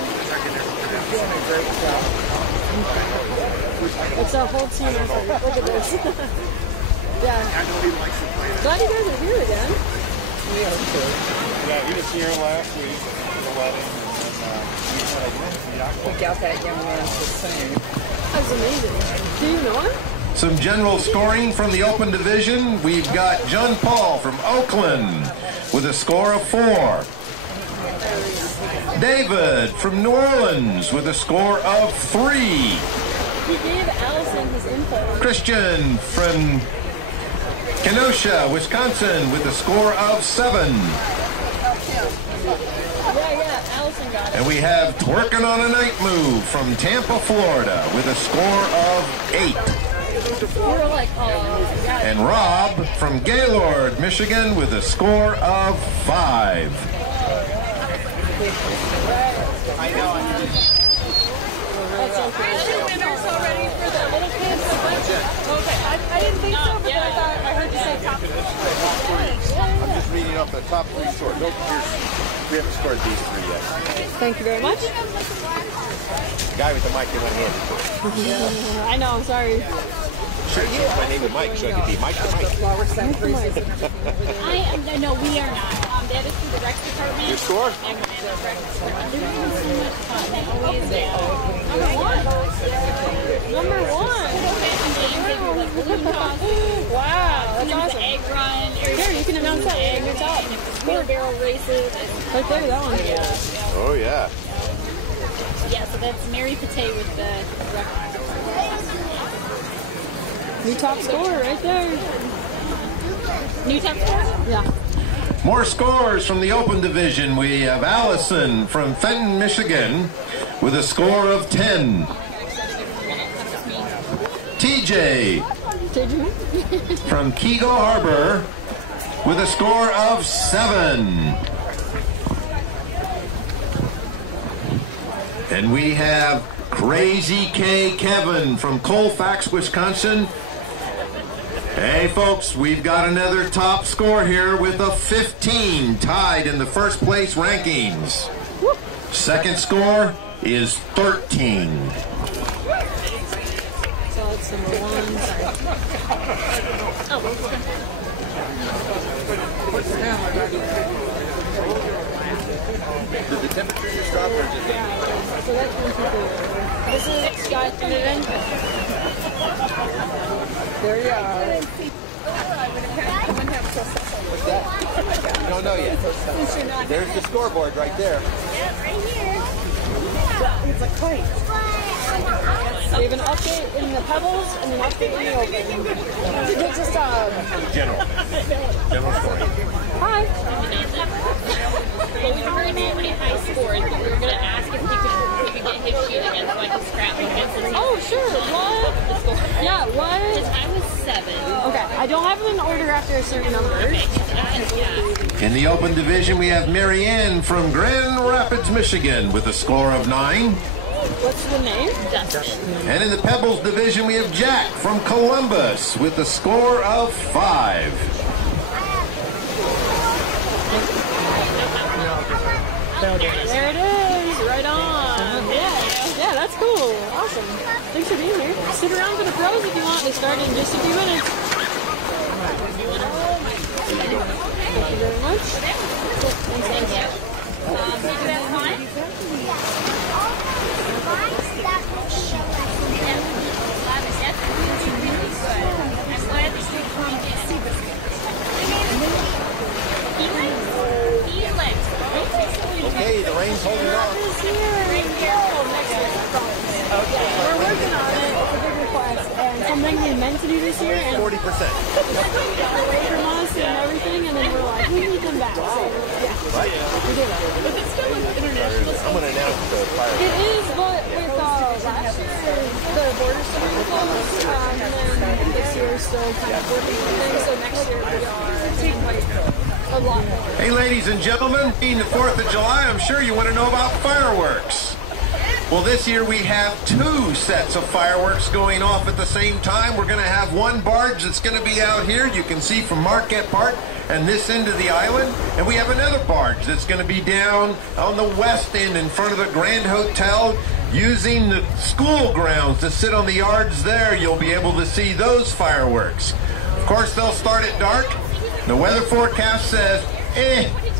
It's a whole team effort. Look at this. Yeah. Glad you guys are here again. Yeah, he was here last week for the wedding. We got that young man to sing. That's amazing. Do you know him? Some general scoring from the Open Division. We've got John Paul from Oakland with a score of 4. David from New Orleans with a score of 3. He gave Allison his info. Christian from Kenosha, Wisconsin with a score of 7. Yeah, Allison got it. And we have Twerking on a Night Move from Tampa, Florida with a score of 8. We're like, oh, yeah. And Rob from Gaylord, Michigan with a score of 5. I know. That's okay. Are there winners already for the little kids? Okay, I didn't think so, but then I thought I heard you say top 3. I'm just reading off the top 3 scores. Nope, we haven't scored these 3 yet. Thank you very much. The guy with the mic, they went handy. I know, sorry. Sure, change my name to Mike so I could be Mike the Mike. No, we are not. That is through the rec department. Your score? And they're having so much fun. They always do. Number 1. Wow, that's awesome. Egg run. Here, you can announce that when you're top. Wheelbarrow races. Right there, that one. Yeah. Oh, yeah. Yeah, so that's Mary Pate with the rec. New top scorer right there. New top scorer? Yeah. More scores from the Open Division. We have Allison from Fenton, Michigan with a score of 10. TJ from Keego Harbor with a score of 7. And we have Crazy K Kevin from Colfax, Wisconsin. Hey folks, we've got another top score here with a 15 tied in the first place rankings. Second score is 13. So it's number 1. Did the temperature just drop or just... So that's 1, 2, 3. This is Scott Finnegan. There you are. What's that? You don't know yet. There's the scoreboard right there. Yeah, right here. It's a kite. We have an update in the Pebbles and an update in the Open. Just General scoring. Hi. Well, we were going to do high scores, but we were going to ask if we could get his sheet again so I could scrap him against his Oh, sure. What? Yeah, what? Because I was 7. Okay, I don't have them in order after a certain number. Yeah. In the Open Division, we have Marianne from Grand Rapids, Michigan with a score of 9. What's the name? Dustin. And in the Pebbles Division, we have Jack from Columbus with a score of 5. There it is, right on. Yeah, that's cool. Awesome. Thanks for being here. Stick around for the pros if you want. They start in just a few minutes. Thank you very much. Thanks, Thank you. Did you have fun? I'm glad that you come in. Okay, the rain's holding on. We're working on it. It's a big request. And something we meant to do this year. And 40%. got away from us and everything. And then we're like, we need them back. So, yeah. Right? We did it. But it's still an international I'm going to announce the fire. It is, but with last year, the border stuff was closed. And then this we're still kind of working on things. So next year we are taking like a lot more. Hey, ladies and gentlemen, being the 4th of July, I'm sure you want to know about fireworks. Well, this year we have 2 sets of fireworks going off at the same time. We're going to have one barge that's going to be out here, you can see from Marquette Park and this end of the island. And we have another barge that's going to be down on the west end in front of the Grand Hotel, using the school grounds to sit on the yards there. You'll be able to see those fireworks. Of course, they'll start at dark. The weather forecast says,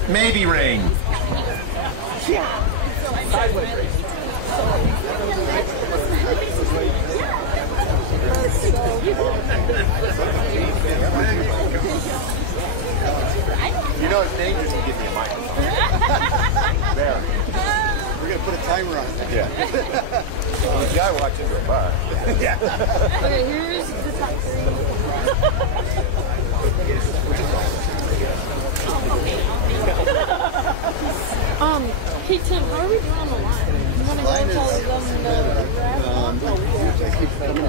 maybe rain. Sideways race. You know it's dangerous to give me a microphone. There. We're going to put a timer on it. Yeah. There's a guy watching go by. Yeah. Okay, here's the top 3. Hey Tim, how are we doing on the line? You want to go tell them the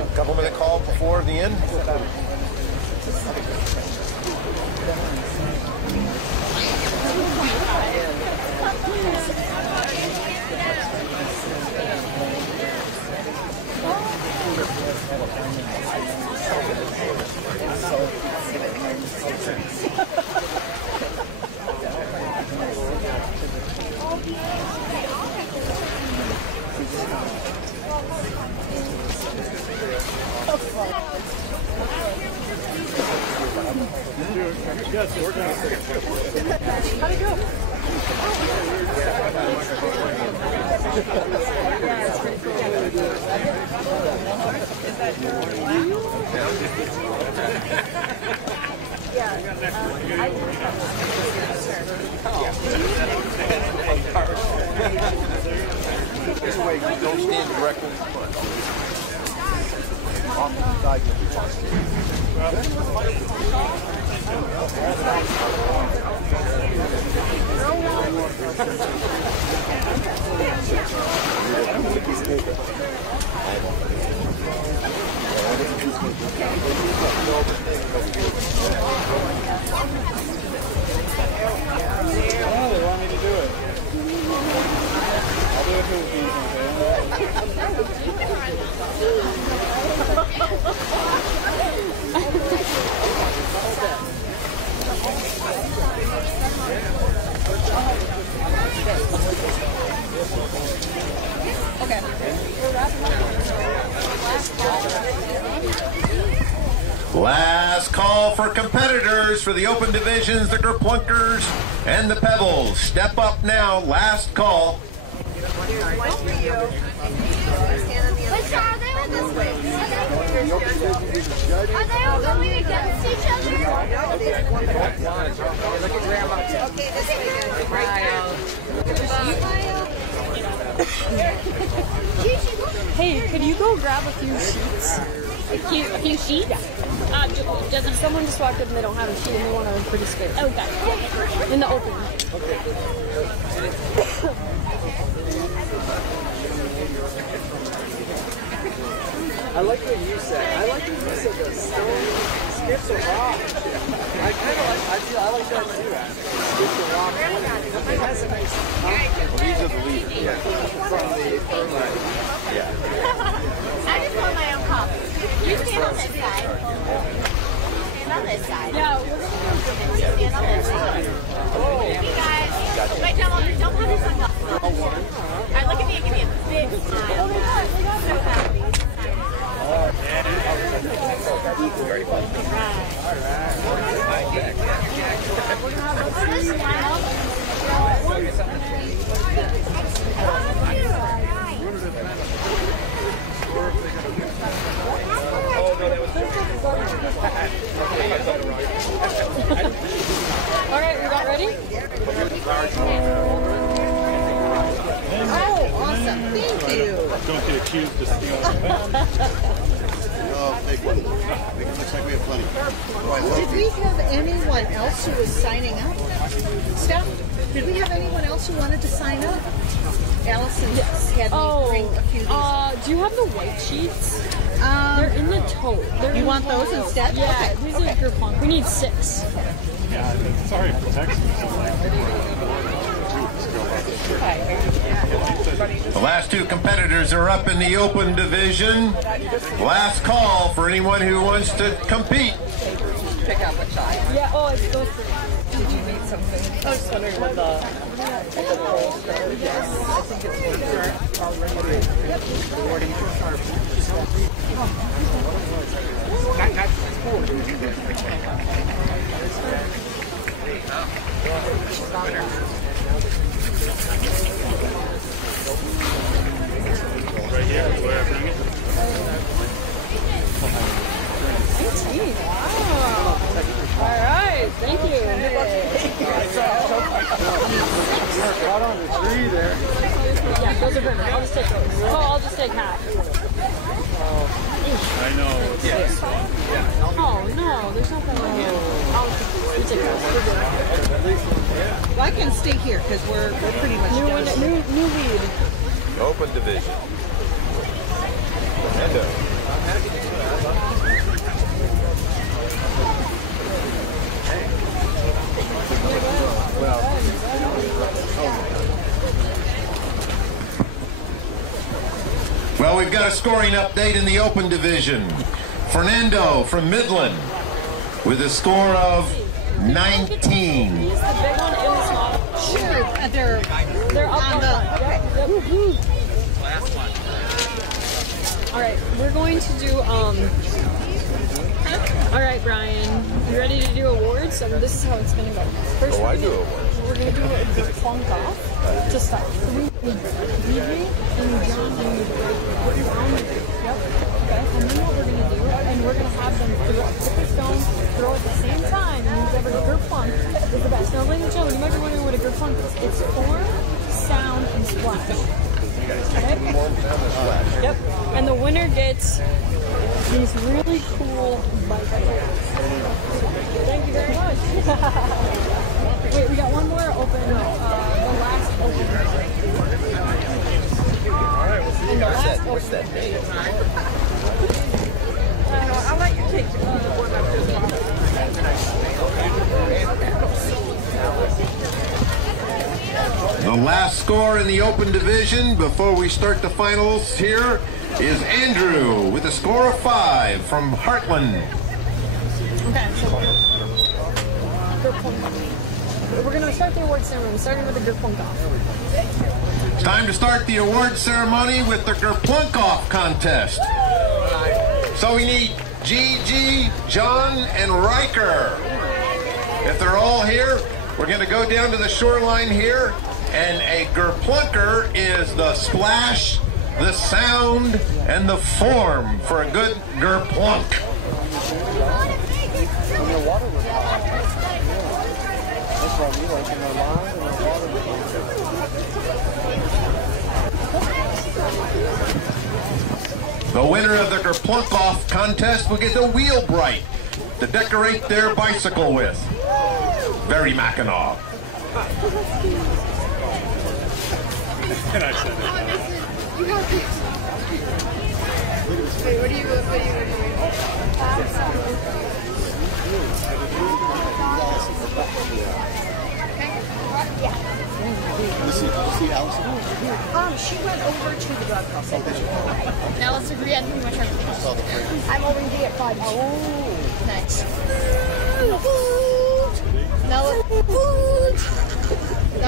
A couple minute call before the end. Yes, we're done. How'd it go? Yeah, it's pretty cool. This way, don't stand directly in front. Off to the side, you'll be fine. Oh, they want me to do it. I'll do it for the Okay. Last call for competitors for the open divisions, the Gerplunkers and the Pebbles. Step up now, last call. Wait, so are they all going against each other? Look at Grandma. Okay, this way. Hey, could you go grab a few sheets? A few sheets? Doesn't someone just walked up and they don't have a sheet and they want a pretty space. Okay. In the open. I like what you said. I like what you said. The stone skips a rock. I kind of like. I like that too. Skips a rock. It has a nice. Well, these are the leaders. Yeah. From the Yeah. I just want my own cup. You stand on this side. Stand on this side. Yeah, we're gonna stand on this side. Hey guys, wait, don't have your sunglasses on. Alright, look at me and give me a big smile. So happy. Very fun. Alright, we got ready? Oh, awesome. Thank you. Don't get accused of stealing. Oh, big one. Make it look like we have plenty. Did we have anyone else who was signing up? Steph, did we have anyone else who wanted to sign up? Allison Yes. had me bring a few of these. Do you have the white sheets? They're in the tote. You want those instead? Yeah, Okay. these are your punk. We need 6. Yeah, sorry for texting The last 2 competitors are up in the open division. Last call for anyone who wants to compete. Pick out which side. Yeah, oh, it's those 3. Did you need something? I was just wondering what the polls are. Yes, I think it's rewarding for sharp. right here, wherever you 19. Wow. All right. Thank you. Right on the tree there. Yeah, those are perfect. I'll just take those. So I'll just take half. I know. Yes. Oh no, there's nothing. I'll take those. We're good. Well, I can stay here because we're pretty much done. New lead. Open division. Fernando. Well, we've got a scoring update in the open division. Fernando from Midland with a score of 19. He's the big one and the small one. Sure, they're up on the. Okay. Last one. All right, we're going to do All right, Brian, you ready to do awards? So this is how it's gonna go. First, I do awards. We're gonna do a clunk off to start. So we need DJ and John and Brown. Yep. Okay. And then what we're gonna do, and we're gonna have them pick a stone, throw at the same time, and whichever Gerplunk is the best. Now, ladies and gentlemen, you might be wondering what a Gerplunk is. It's form, sound, and splash. Okay? Yep. And the winner gets these really cool bike packs. Thank you very much. Wait, we got one more open. The last open. Alright, we'll see. What's that date? I'll let you take the one up to The last score in the open division before we start the finals here is Andrew with a score of 5 from Heartland. Okay, so we're going to start the award ceremony, starting with the Gerplunk-off. It's time to start the award ceremony with the Gerplunk-off contest. So we need Gigi, John, and Riker. If they're all here, we're going to go down to the shoreline here, and a Gerplunker is the splash, the sound, and the form for a good Gerplunk. The winner of the Gerplunk-off contest will get the Wheelbright to decorate their bicycle with. Very Mackinac. And I said it. Wait, what are See Allison? She went over to the drug house. Now let's agree on who much I'm over to get 5. Oh, nice. Now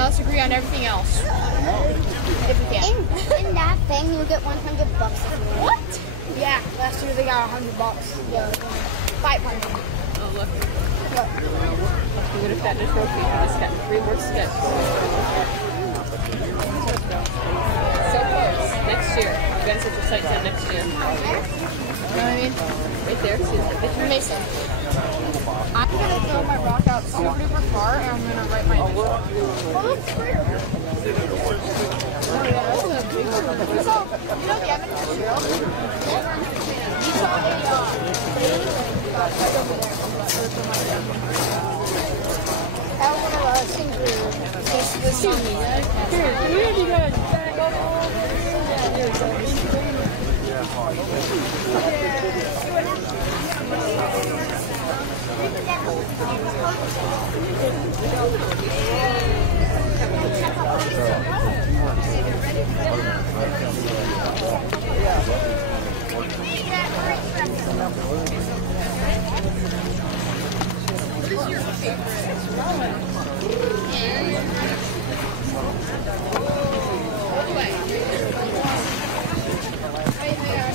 let's agree on everything else. If we can. In that thing, you'll get $100 if you win. What? Yeah, last year they got $100. Yeah, 500. Oh, look. Look. We would have gotten a trophy for this step. 3 more steps. So close. Next year. You guys have to cite that next year. You know what I mean? Right there. See, it's Mason. I'm going to throw my rock out super duper far and I'm going to write my name. Oh, that's weird. Oh, yeah, that's a big one. You know the Edmonton Trail? You saw a right over there. I want to sing through this song. Here, you guys back up.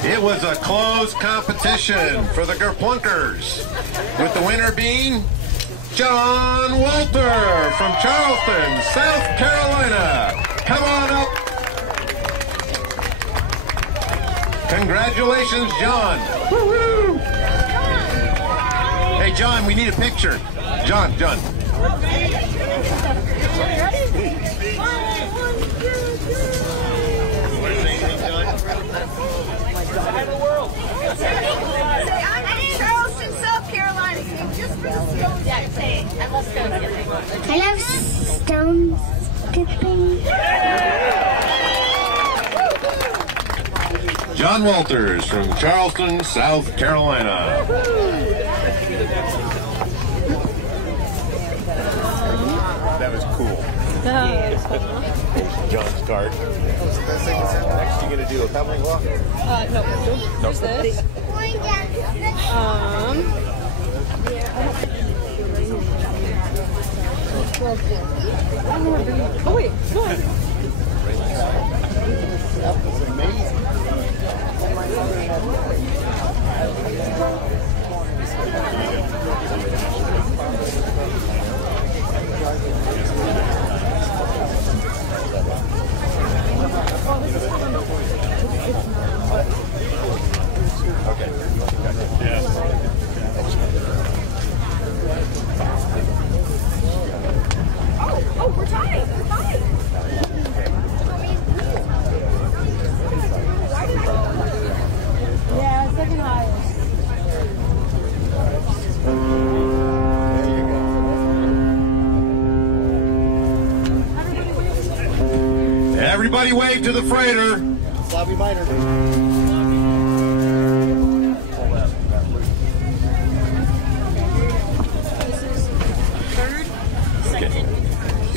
It was a close competition for the Gerplunkers, with the winner being John Walter from Charleston, South Carolina. Come on up. Congratulations, John. Woo-hoo. Hey, John, we need a picture. John. Side of the world. I'm in Charleston, South Carolina. Just for the stone. Yeah, say it. I love stone skipping. I love stone skipping. John Walters from Charleston, South Carolina. That was cool. John's card. Next, you gonna do a pebbling walk? No. Where's this? Oh wait, no. That's amazing. Okay. Oh, we're tied. Yeah, second highest. Everybody wave to the freighter. Slobby Miner.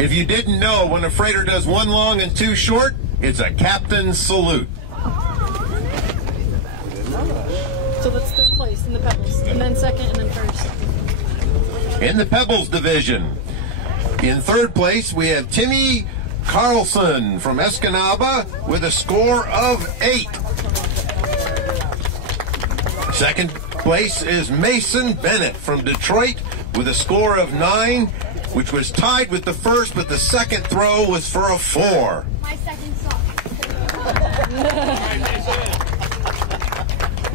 If you didn't know, when a freighter does one long and two short, it's a captain's salute. So that's third place in the Pebbles, and then second, and then first. In the Pebbles division, in third place, we have Timmy Carlson from Escanaba with a score of 8. Second place is Mason Bennett from Detroit with a score of 9, which was tied with the first, but the second throw was for a 4. My second sock.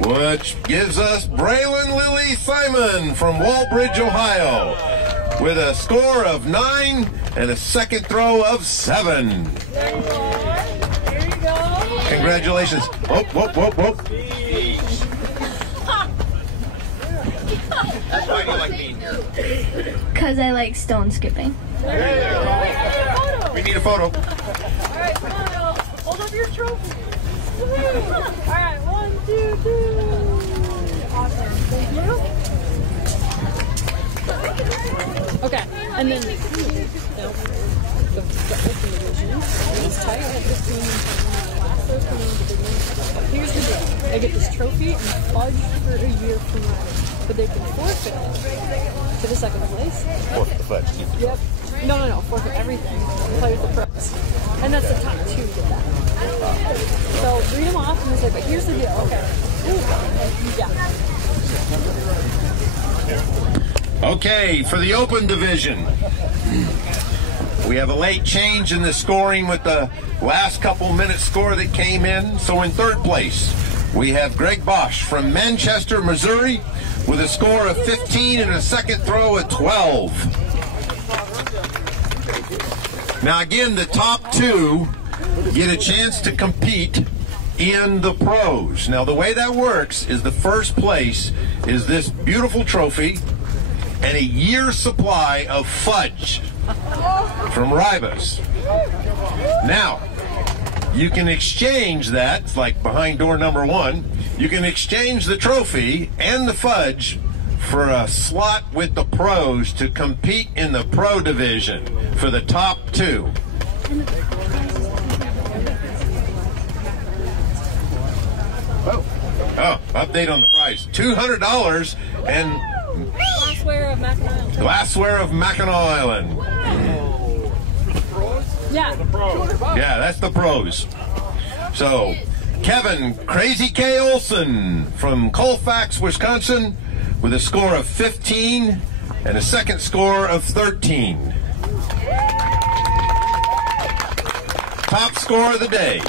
Which gives us Braylon Lily Simon from Walbridge, Ohio, with a score of 9 and a second throw of 7. There you go. Congratulations. Whoop. That's why you like being here. Because I like stone skipping. We need a photo. All right, smile. Hold up your trophy. All right, 1, 2, 3. Awesome. Thank you. Okay, and then the open division is tied at 15 and last those coming into the big one. Here's the deal. They get this trophy and fudge for a year from now. But they can forfeit it to the second place. Forfeit the fudge. Yep. No. Forfeit everything. Play with the pros. And that's the top 2 get that. So read them off and it's like, but here's the deal. Okay. Yeah. Okay, for the open division, we have a late change in the scoring with the last couple minutes score that came in. So in third place, we have Greg Bosch from Manchester, Missouri, with a score of 15 and a second throw at 12. Now again, the top 2 get a chance to compete in the pros. Now the way that works is the first place is this beautiful trophy and a year's supply of fudge from Ribas. Now, you can exchange that, it's like behind door number 1, you can exchange the trophy and the fudge for a slot with the pros to compete in the pro division for the top 2. Update on the price. $200 and Glassware of Mackinac Island. glassware of Mackinac Island. Yeah. Yeah, that's the pros. So, Kevin Crazy K. Olson from Colfax, Wisconsin, with a score of 15 and a second score of 13. Top score of the day,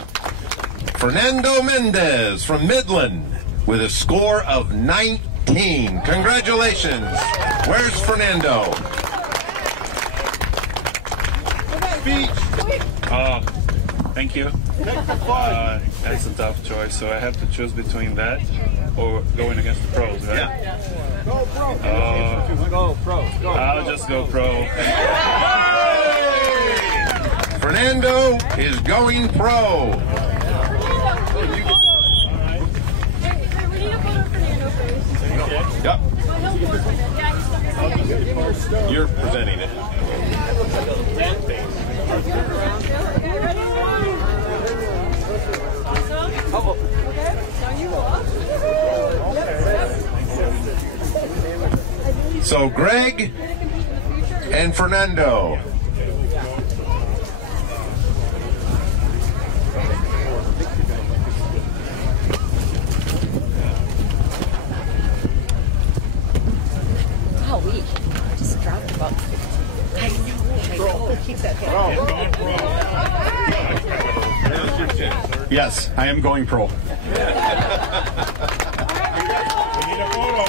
Fernando Mendez from Midland, with a score of 19. Congratulations. Where's Fernando? Thank you. That's a tough choice, so I have to choose between that or going against the pros, right? Yeah. Go pro. Go pro. I'll just go pro. Fernando is going pro. We need a photo of Fernando first. Yep. Well, he'll work with it. Yeah, he's still good. You're presenting it. Okay, ready? Awesome. Okay, now you go up. So Greg and Fernando. Wow, we just dropped about 15. Keep that Yes, I am going pro. We need a photo.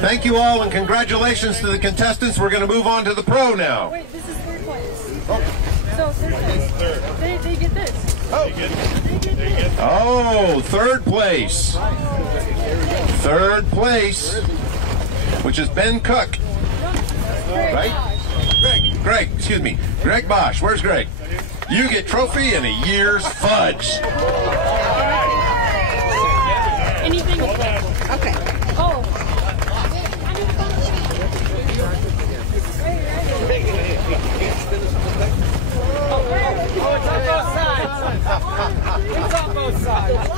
Thank you all and congratulations to the contestants. We're going to move on to the pro now. Wait, this is third place. So third place. They get this. Oh, third place. Third place, which is Ben Cook. Right? Greg, excuse me. Greg Bosch. Where's Greg? You get trophy and a year's fudge. Anything? Okay. Oh. Oh, it's on both sides. It's on both sides.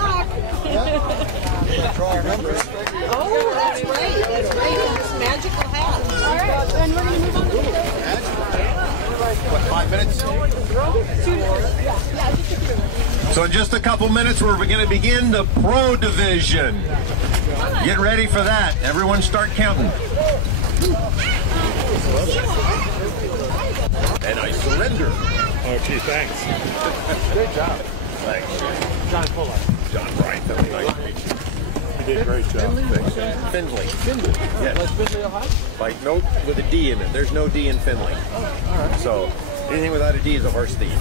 Oh, that's great. That's great. This magical hat. All right, then we're going to move on to the What, 5 minutes? So in just a couple minutes, we're going to begin the pro division. Get ready for that. Everyone start counting. And I surrender. Oh, gee, thanks. Good job. Thanks. John Fuller. John Bright. Nice to meet you. You did a great job. Finley. Yes. Like Finley, Ohio? Like no, with a D in it. There's no D in Finley. So anything without a D is a horse thief.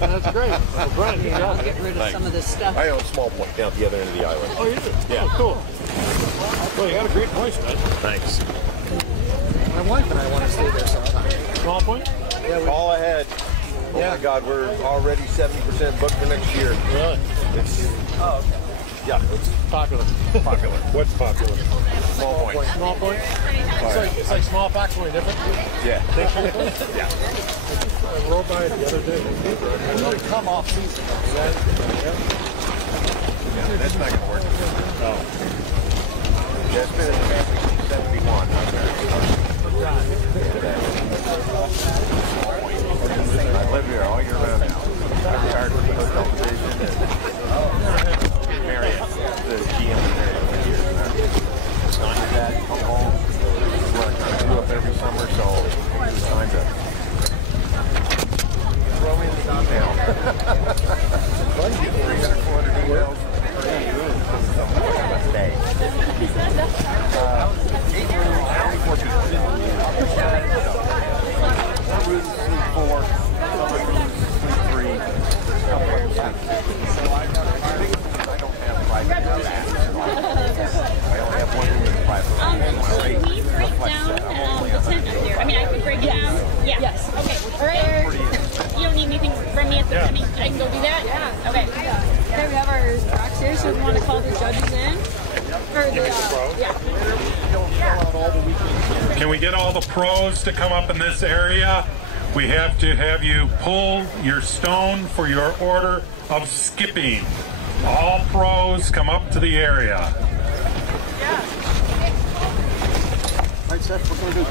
That's great. Well, Brian, good job. Get rid of some of this stuff. I own Small Point down at the other end of the island. Oh, you do? Yeah. Oh, cool. Well, you got a great voice, man. Thanks. My wife and I want to stay there sometime. Small Point? Yeah, all ahead. Oh my God, we're already 70% booked for next year. Really? It's, Oh, okay. yeah, it's Popular. popular. What's popular? Small Point. Small Point? It's like small packs, only different? Yeah. I Yeah. rode by it the other day. It's really come off season. Yeah, that's not going to work. No. Yeah, it's been in the family since 71. I live here all year round now. I retired from the hotel division and Marriott, the GM of Marriott for years. Son and dad come home. Where I kind of grew up every summer, so it was time to throw in the email. 300, 400 emails per day. 8 rooms, 24 people. Some rooms sleep 4, some rooms sleep 3, some rooms sleep 6. So I don't have private baths. I only have one room in the private room. My rate Can we break down the tent up there? I mean, I could break it down. Yeah. Yes. Okay. All right. You don't need anything from me at the. I mean, I can go do that. Yeah. Okay. Okay, we have our rocks here, so we want to call the judges in. Or the, yeah. Can we get all the pros to come up in this area? we have to have you pull your stone for your order of skipping. All pros come up to the area. Alright, Seth, what can we do?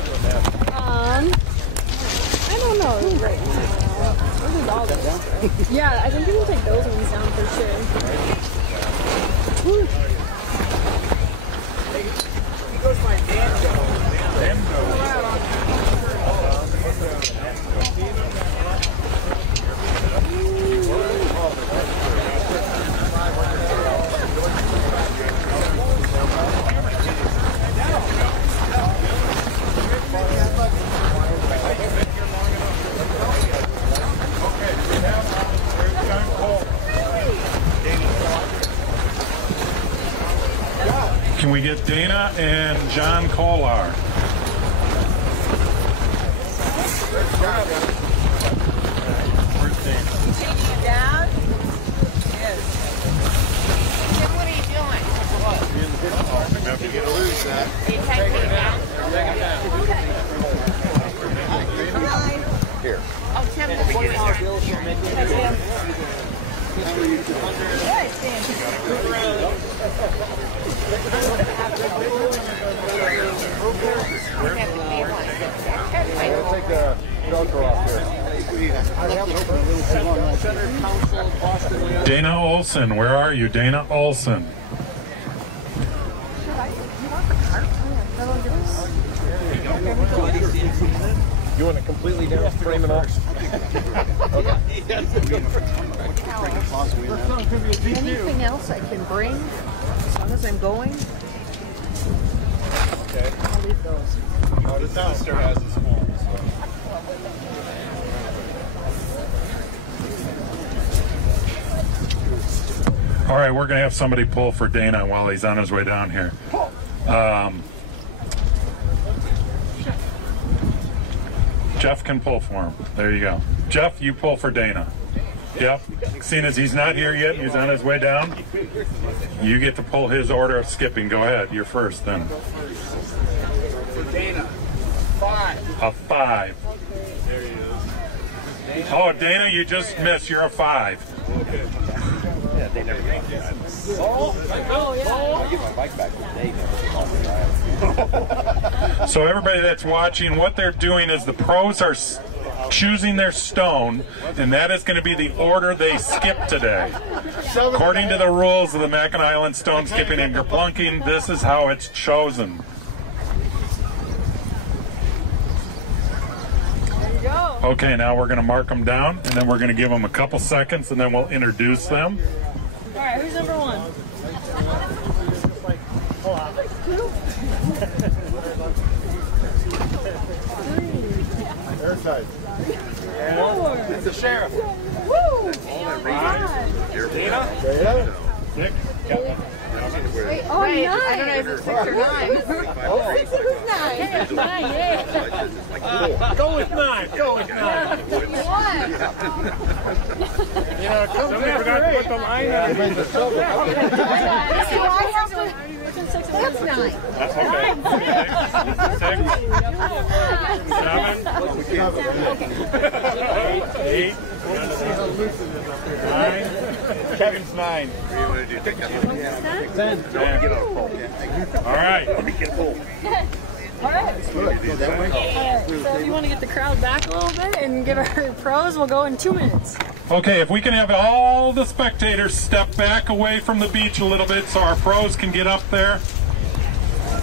I don't know right now. This is all this. Yeah, I think we will take those ones down for sure. Woo. He goes by Damgo. Can we get Dana and John Kolar? Taking it down? Yes. Tim, what are you doing? What? You're going to lose that. Are you taking it down? Take it down. Here. Oh, Tim, what are you doing? Take the filter off here. Dana Olson, where are you? Dana Olson. You want it completely down, frame it off? Okay. Anything else I can bring as long as I'm going? Okay. I'll leave those. Oh, the sister has a small one. All right, we're going to have somebody pull for Dana while he's on his way down here. Jeff can pull for him. There you go. Jeff, you pull for Dana. Yep. Seeing as he's not here yet, he's on his way down, you get to pull his order of skipping. Go ahead. You're first then. For Dana. 5. A 5. There he is. Oh, Dana, you just missed. You're a 5. Yeah, they never get it. Oh, yeah. I get my bike back today. So everybody that's watching, what they're doing is the pros are choosing their stone, and that is going to be the order they skip today. According to the rules of the Mackinac Island Stone Skipping and Kerplunking, this is how it's chosen. Go. Okay, now we're going to mark them down, and then we're going to give them a couple seconds, and then we'll introduce them. All right, who's number 1? Airside. It's the sheriff. Woo! Dana? Nick? Wait, oh, Wait, 9. I don't know if it's 6 or 9. 6 or 9? 9, yeah. Go with 9. Go with 9. What? You know, somebody forgot to put the line on it. So I have to... That's 9. That's okay. 6, 7, 8, 9. Kevin's 9. All right. All right. So if you want to get the crowd back a little bit and get our pros, we'll go in 2 minutes. Okay, if we can have all the spectators step back away from the beach a little bit so our pros can get up there.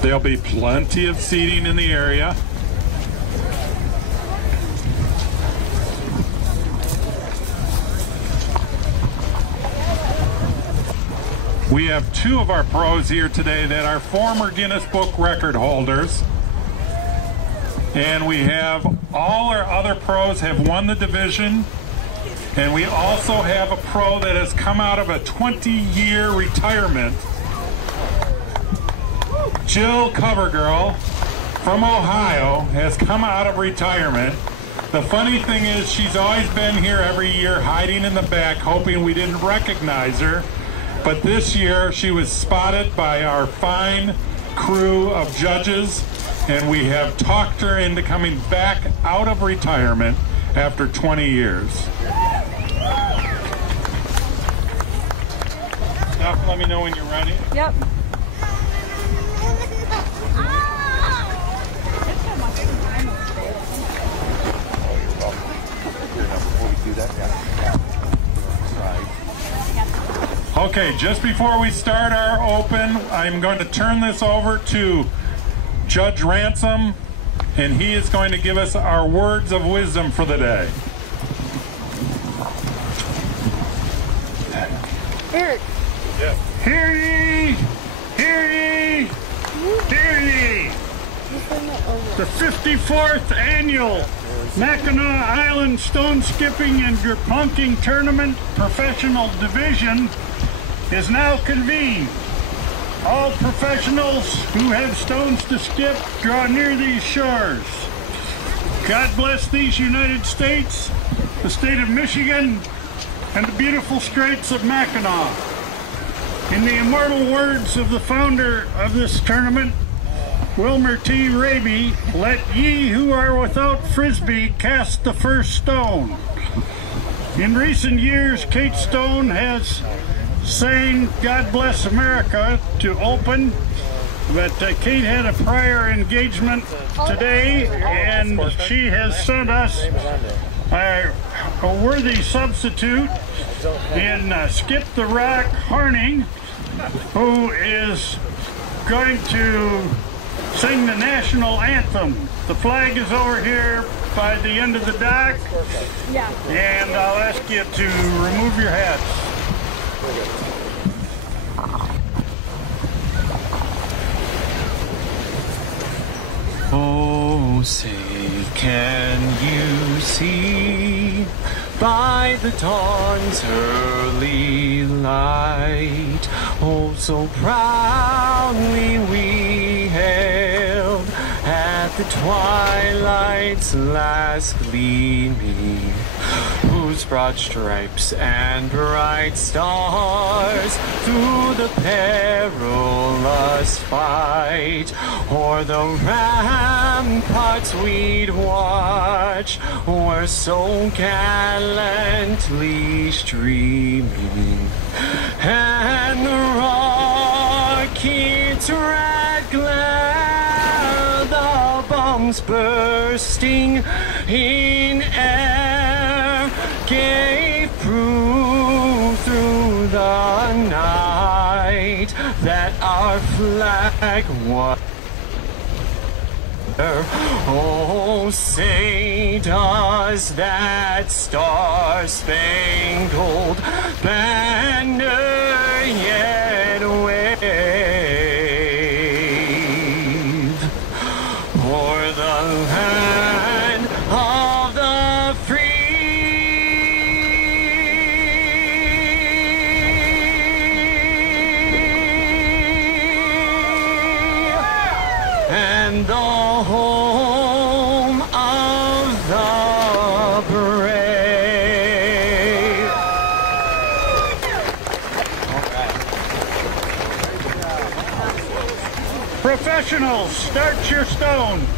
There'll be plenty of seating in the area. We have 2 of our pros here today that are former Guinness Book record holders. And we have all our other pros have won the division. And we also have a pro that has come out of a 20-year retirement. Jill Covergirl from Ohio has come out of retirement. The funny thing is she's always been here every year hiding in the back hoping we didn't recognize her. But this year she was spotted by our fine crew of judges, and we have talked her into coming back out of retirement after 20 years. Steph, let me know when you're ready. Yep. Okay, just before we start our open, I'm going to turn this over to Judge Ransom, and he is going to give us our words of wisdom for the day. Eric. Yeah. Hear ye! Hear ye! Hear ye! The 54th annual Mackinac Island Stone Skipping and Gerpunking Tournament Professional Division is now convened. All professionals who have stones to skip draw near these shores. God bless these United States, the state of Michigan, and the beautiful Straits of Mackinac. In the immortal words of the founder of this tournament, Wilmer T. Raby, let ye who are without Frisbee cast the first stone. In recent years, Kate Stone has sang God Bless America to open, but Kate had a prior engagement today, and she has sent us a worthy substitute in Skip the Rock Harning, who is going to sing the national anthem. The flag is over here by the end of the dock, and I'll ask you to remove your hats. Oh, say, can you see by the dawn's early light, oh, so proudly we hailed at the twilight's last gleaming, whose broad stripes and bright stars through the perilous fight o'er the ramparts we'd watch were so gallantly streaming, and the rockets red glare, the bombs bursting in air, gave proof through the night that our flag was. Oh, say does that star-spangled banner yet wave o'er the land of the free and the home of the brave. Professionals, start your stones.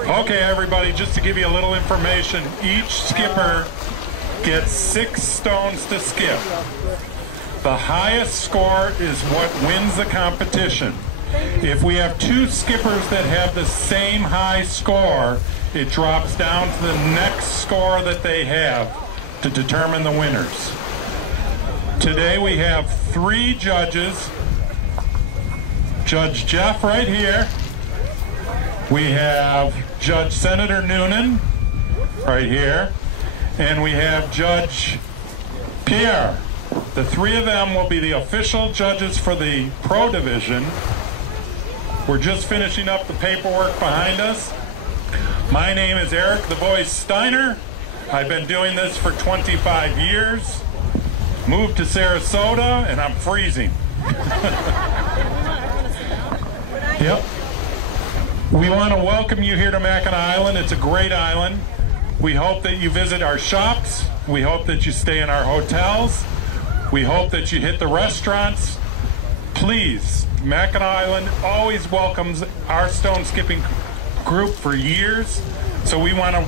Okay, everybody, just to give you a little information, each skipper gets 6 stones to skip. The highest score is what wins the competition. If we have 2 skippers that have the same high score, it drops down to the next score that they have to determine the winners. Today we have 3 judges. Judge Jeff right here. We have Judge Senator Noonan right here. And we have Judge Pierre. The 3 of them will be the official judges for the Pro Division. We're just finishing up the paperwork behind us. My name is Eric the Voice Steiner. I've been doing this for 25 years. Moved to Sarasota and I'm freezing. Yep. We want to welcome you here to Mackinac Island. It's a great island. We hope that you visit our shops. We hope that you stay in our hotels. We hope that you hit the restaurants. Please Mackinac Island always welcomes our stone skipping group for years, so we want to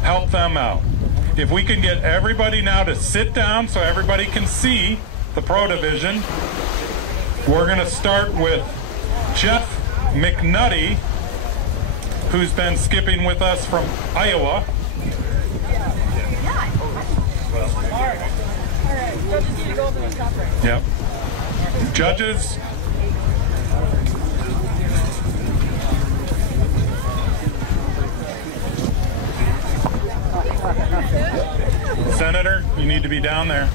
help them out. If we can get everybody now to sit down so everybody can see the pro division, we're going to start with Jeff McNutty, who's been skipping with us from Iowa. Yep. Judges. Senator, you need to be down there.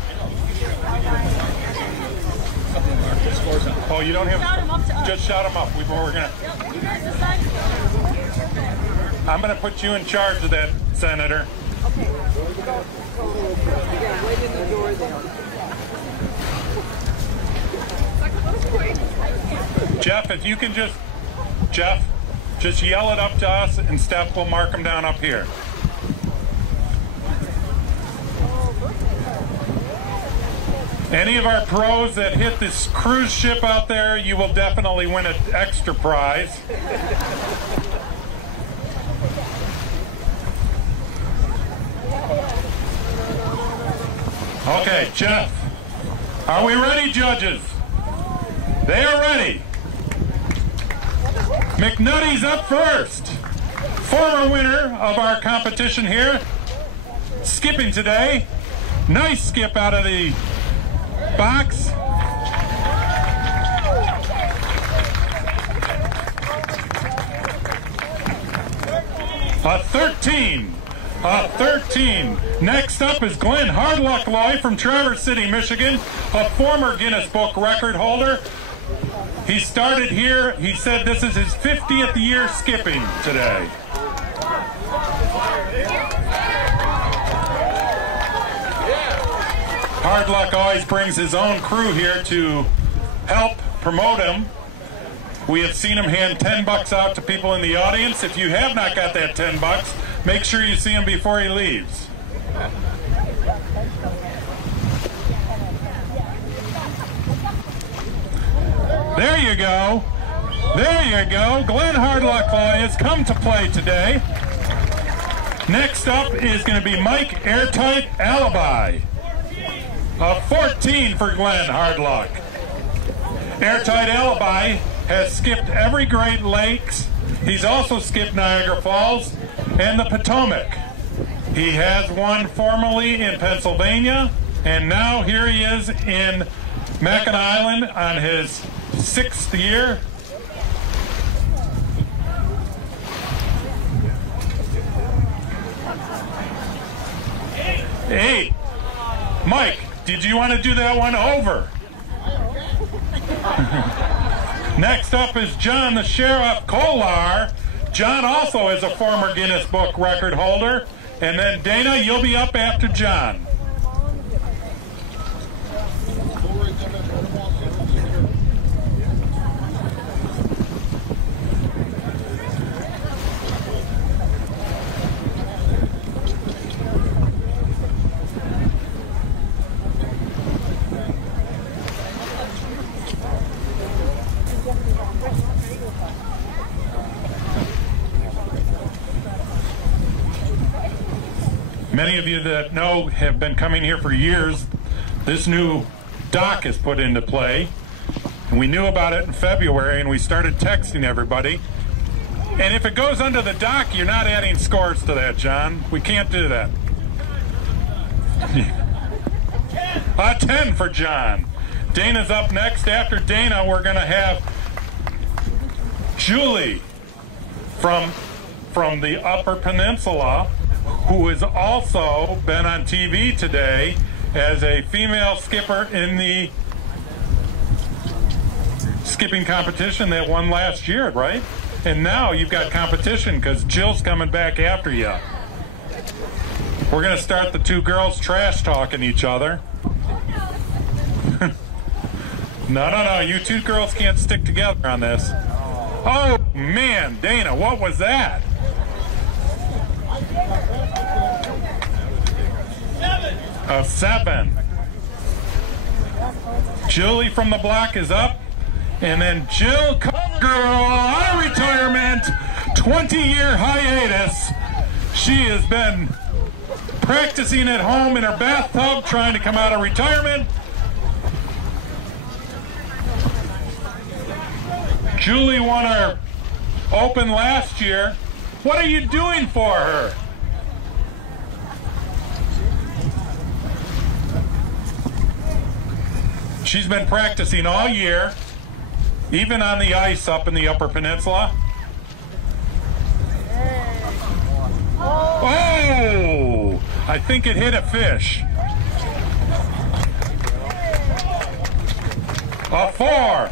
Oh, you don't have. Just shout them up. We're gonna. I'm gonna put you in charge of that, Senator. Jeff, if you can just yell it up to us, and Steph will mark them down up here. Any of our pros that hit this cruise ship out there, you will definitely win an extra prize. Okay, Jeff, are we ready, judges? They are ready. McNutty's up first. Former winner of our competition here, skipping today. Nice skip out of the box. A 13. A 13. Next up is Glenn Hardluck from Traverse City, Michigan, a former Guinness Book record holder. He started here. He said this is his 50th year skipping today. Hardluck always brings his own crew here to help promote him. We have seen him hand $10 out to people in the audience. If you have not got that $10, make sure you see him before he leaves. There you go. There you go. Glenn Hardluck has come to play today. Next up is going to be Mike Airtight Alibi. A 14 for Glenn Hardluck. Airtight Alibi has skipped every Great Lakes. He's also skipped Niagara Falls and the Potomac. He has won formally in Pennsylvania, and now here he is in Mackinac Island on his 6th year. Hey, Mike, did you want to do that one over? Next up is John the Sheriff Kolar. John also is a former Guinness Book record holder. And then Dana, you'll be up after John. Many of you that know have been coming here for years. This new dock is put into play. And we knew about it in February, and we started texting everybody. And if it goes under the dock, you're not adding scores to that, John. We can't do that. A 10 for John. Dana's up next. After Dana, we're going to have Julie from the Upper Peninsula, who has also been on TV today as a female skipper in the skipping competition that won last year, right? And now you've got competition because Jill's coming back after you. We're going to start the two girls trash talking each other. No, you two girls can't stick together on this. Oh, man, Dana, what was that? A 7. Julie from the block is up. And then Jill Girl out of retirement, 20-year hiatus. She has been practicing at home in her bathtub, trying to come out of retirement. Julie won our Open last year. What are you doing for her? She's been practicing all year, even on the ice up in the Upper Peninsula. Oh! I think it hit a fish. A 4.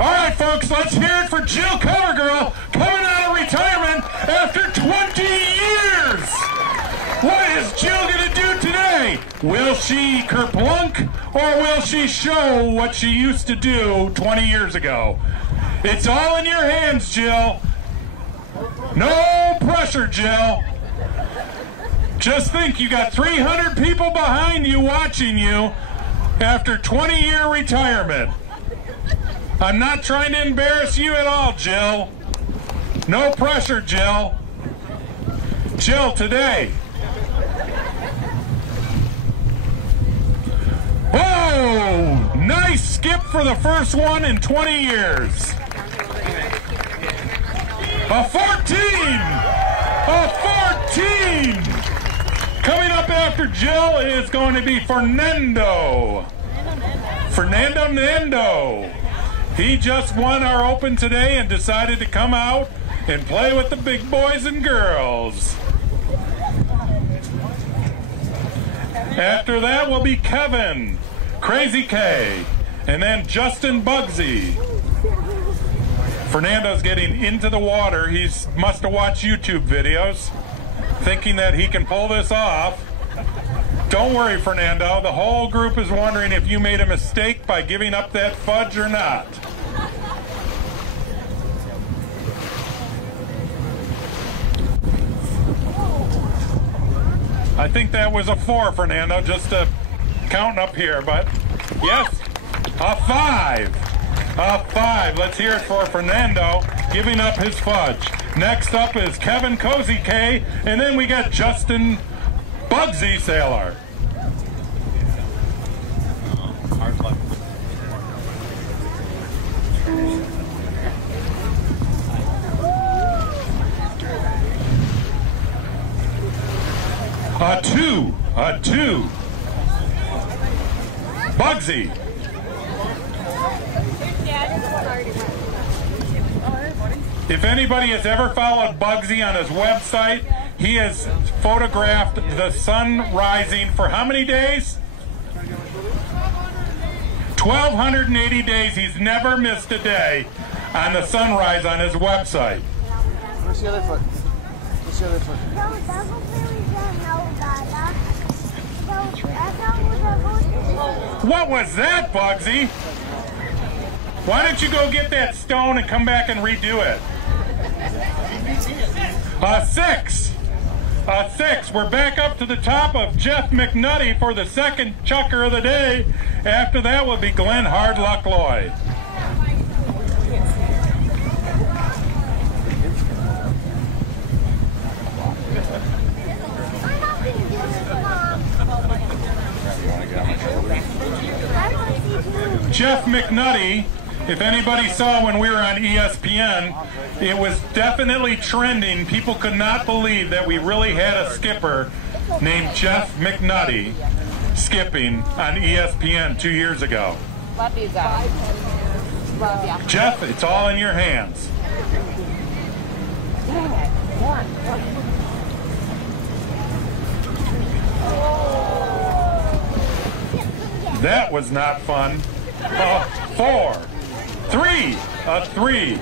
All right, folks, let's hear it for Jill Covergirl coming out of retirement after 20 years. What is Jill going to do today? Will she kerplunk or will she show what she used to do 20 years ago? It's all in your hands, Jill. No pressure, Jill. Just think, you got 300 people behind you watching you after 20-year retirement. I'm not trying to embarrass you at all, Jill. No pressure, Jill. Jill, today. Whoa! Nice skip for the first one in 20 years. A 14! A 14! Coming up after Jill is going to be Fernando. Fernando Nando. He just won our Open today and decided to come out and play with the big boys and girls. After that will be Kevin, Crazy K, and then Justin Bugsy. Fernando's getting into the water. He must have watched YouTube videos, thinking that he can pull this off. Don't worry, Fernando. The whole group is wondering if you made a mistake by giving up that fudge or not. I think that was a 4, Fernando, just counting up here, but yes, a 5. A 5. Let's hear it for Fernando giving up his fudge. Next up is Kevin Cozy K, and then we got Justin Bugsy Sailor. Hard luck. A 2. A 2. Bugsy. If anybody has ever followed Bugsy on his website, he has photographed the sun rising for how many days? 1,280 days. He's never missed a day on the sunrise on his website. Where's the other foot? Where's the other foot? What was that, Bugsy? Why don't you go get that stone and come back and redo it? A 6. A 6. We're back up to the top of Jeff McNutty for the second chucker of the day. After that will be Glenn Hardluck Lloyd. Jeff McNutty, if anybody saw when we were on ESPN, it was definitely trending. People could not believe that we really had a skipper named Jeff McNutty skipping on ESPN 2 years ago. Love you guys. Love ya. Jeff, it's all in your hands. That was not fun. 4. 3. A 3.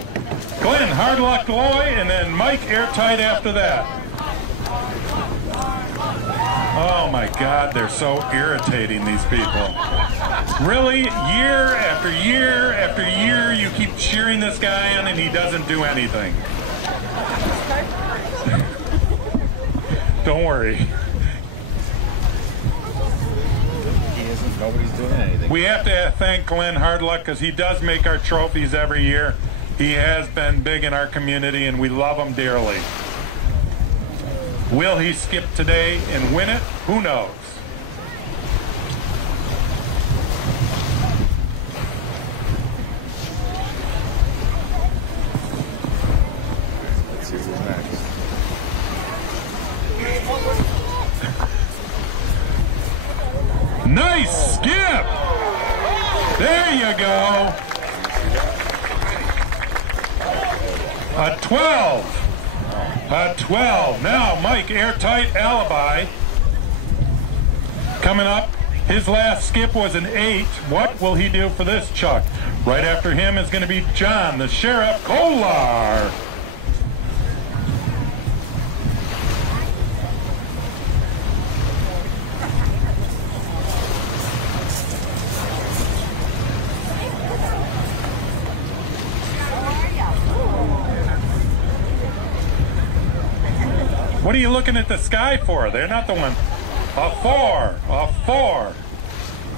Glenn Hardluck Lloyd, and then Mike Airtight after that. Oh my God, they're so irritating, these people. Really, year after year after year, you keep cheering this guy on and he doesn't do anything. Don't worry. He isn't Nobody's doing anything. We have to thank Glenn Hardluck because he does make our trophies every year. He has been big in our community and we love him dearly. Will he skip today and win it? Who knows? Let's see who's next. Nice skip! There you go! A 12. A 12. Now Mike, airtight alibi. Coming up, his last skip was an 8. What will he do for this, Chuck? Right after him is going to be John, the Sheriff Kolar. What are you looking at the sky for? They're not the one. A 4. A 4.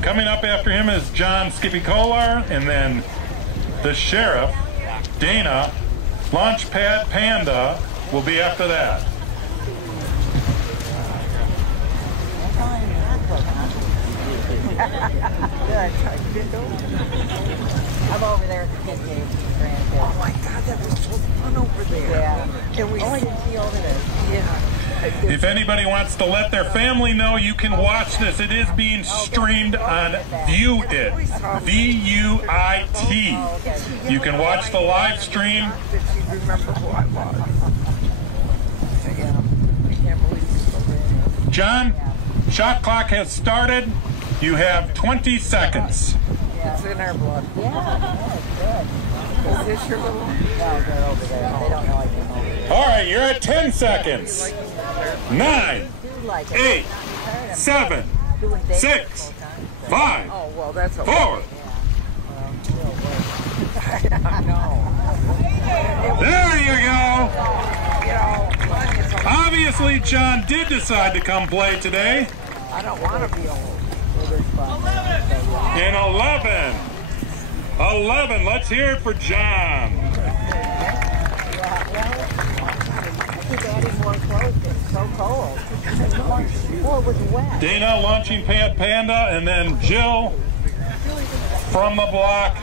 Coming up after him is John Skippy Kolar, and then the Sheriff, Dana, Launchpad Panda will be after that. I'm over there at the kid game. Oh my God, that was so fun over there. Yeah. And we I didn't see all of it. Yeah. If anybody wants to let their family know, you can watch this. It is being streamed on Viewit. V-U-I-T. You can watch the live stream. John, shot clock has started. You have 20 seconds. It's in our blood. Yeah, good. Is this your little? No, they're over there. They don't know I came over there. All right, you're at 10 seconds. 9, 8, 7, 6, 5, 4. There you go. Obviously, John did decide to come play today. I don't want to be old. In 11. 11. Let's hear it for John. Keep adding more clothes. It's so cold. Oh, it was wet. Dana, Launching Pad Panda, and then Jill from the block.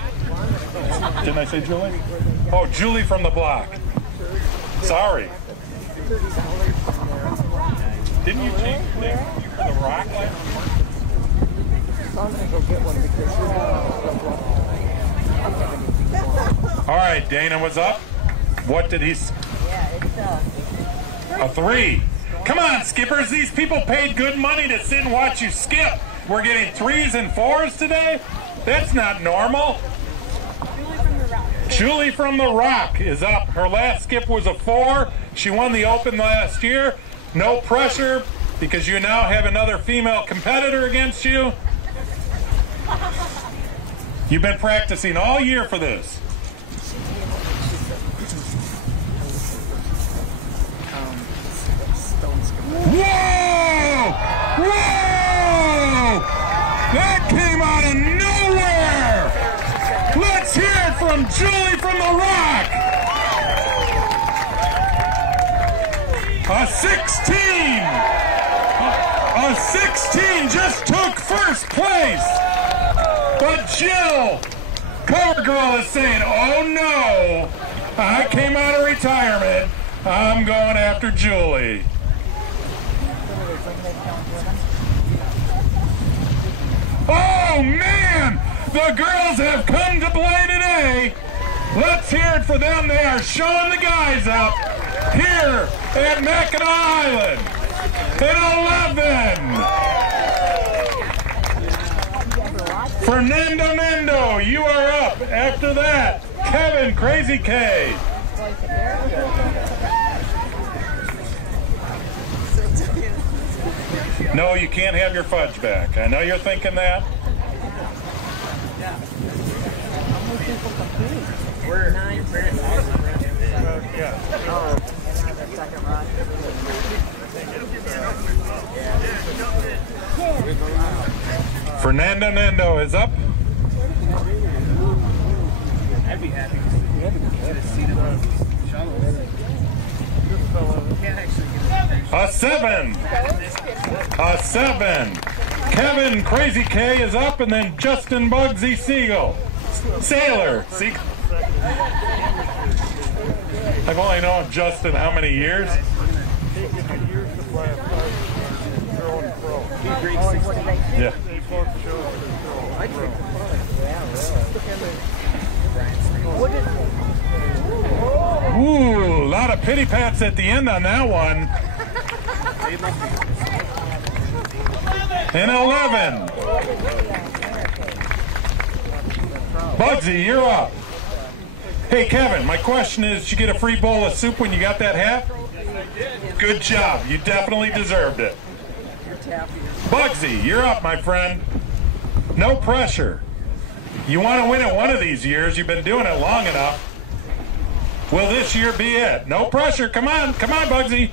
Didn't I say Julie? Oh, Julie from the block. Sorry. Didn't you change the name for the Rock last year? I'm going to go get one because all right, Dana was up. What did he? A 3. Come on, skippers. These people paid good money to sit and watch you skip. We're getting 3s and 4s today? That's not normal. Julie from the Rock is up. Her last skip was a 4. She won the Open last year. No pressure because you now have another female competitor against you. You've been practicing all year for this. Whoa! Whoa! That came out of nowhere! Let's hear it from Julie from the Rock! A 16! A 16 just took first place! But Jill, Cover Girl, is saying, oh no, I came out of retirement. I'm going after Julie. Oh man, the girls have come to play today. Let's hear it for them. They are showing the guys up here at Mackinac Island at 11. Fernando Mendo, you are up. After that, Kevin Crazy K. No, you can't have your fudge back. I know you're thinking that. Fernando Nando is up. I'd be happy to get a seat in the shuttles. Can't actually get A 7. A 7. Kevin Crazy K is up, and then Justin Bugsy Siegel. Sailor. Siegel. I've only known Justin how many years? Yeah. Ooh, a lot of pity pats at the end on that one. And 11. Bugsy, you're up. Hey, Kevin, my question is, did you get a free bowl of soup when you got that hat? Good job. You definitely deserved it. Bugsy, you're up, my friend. No pressure. You want to win it one of these years. You've been doing it long enough. Will this year be it? No pressure. Come on. Come on, Bugsy.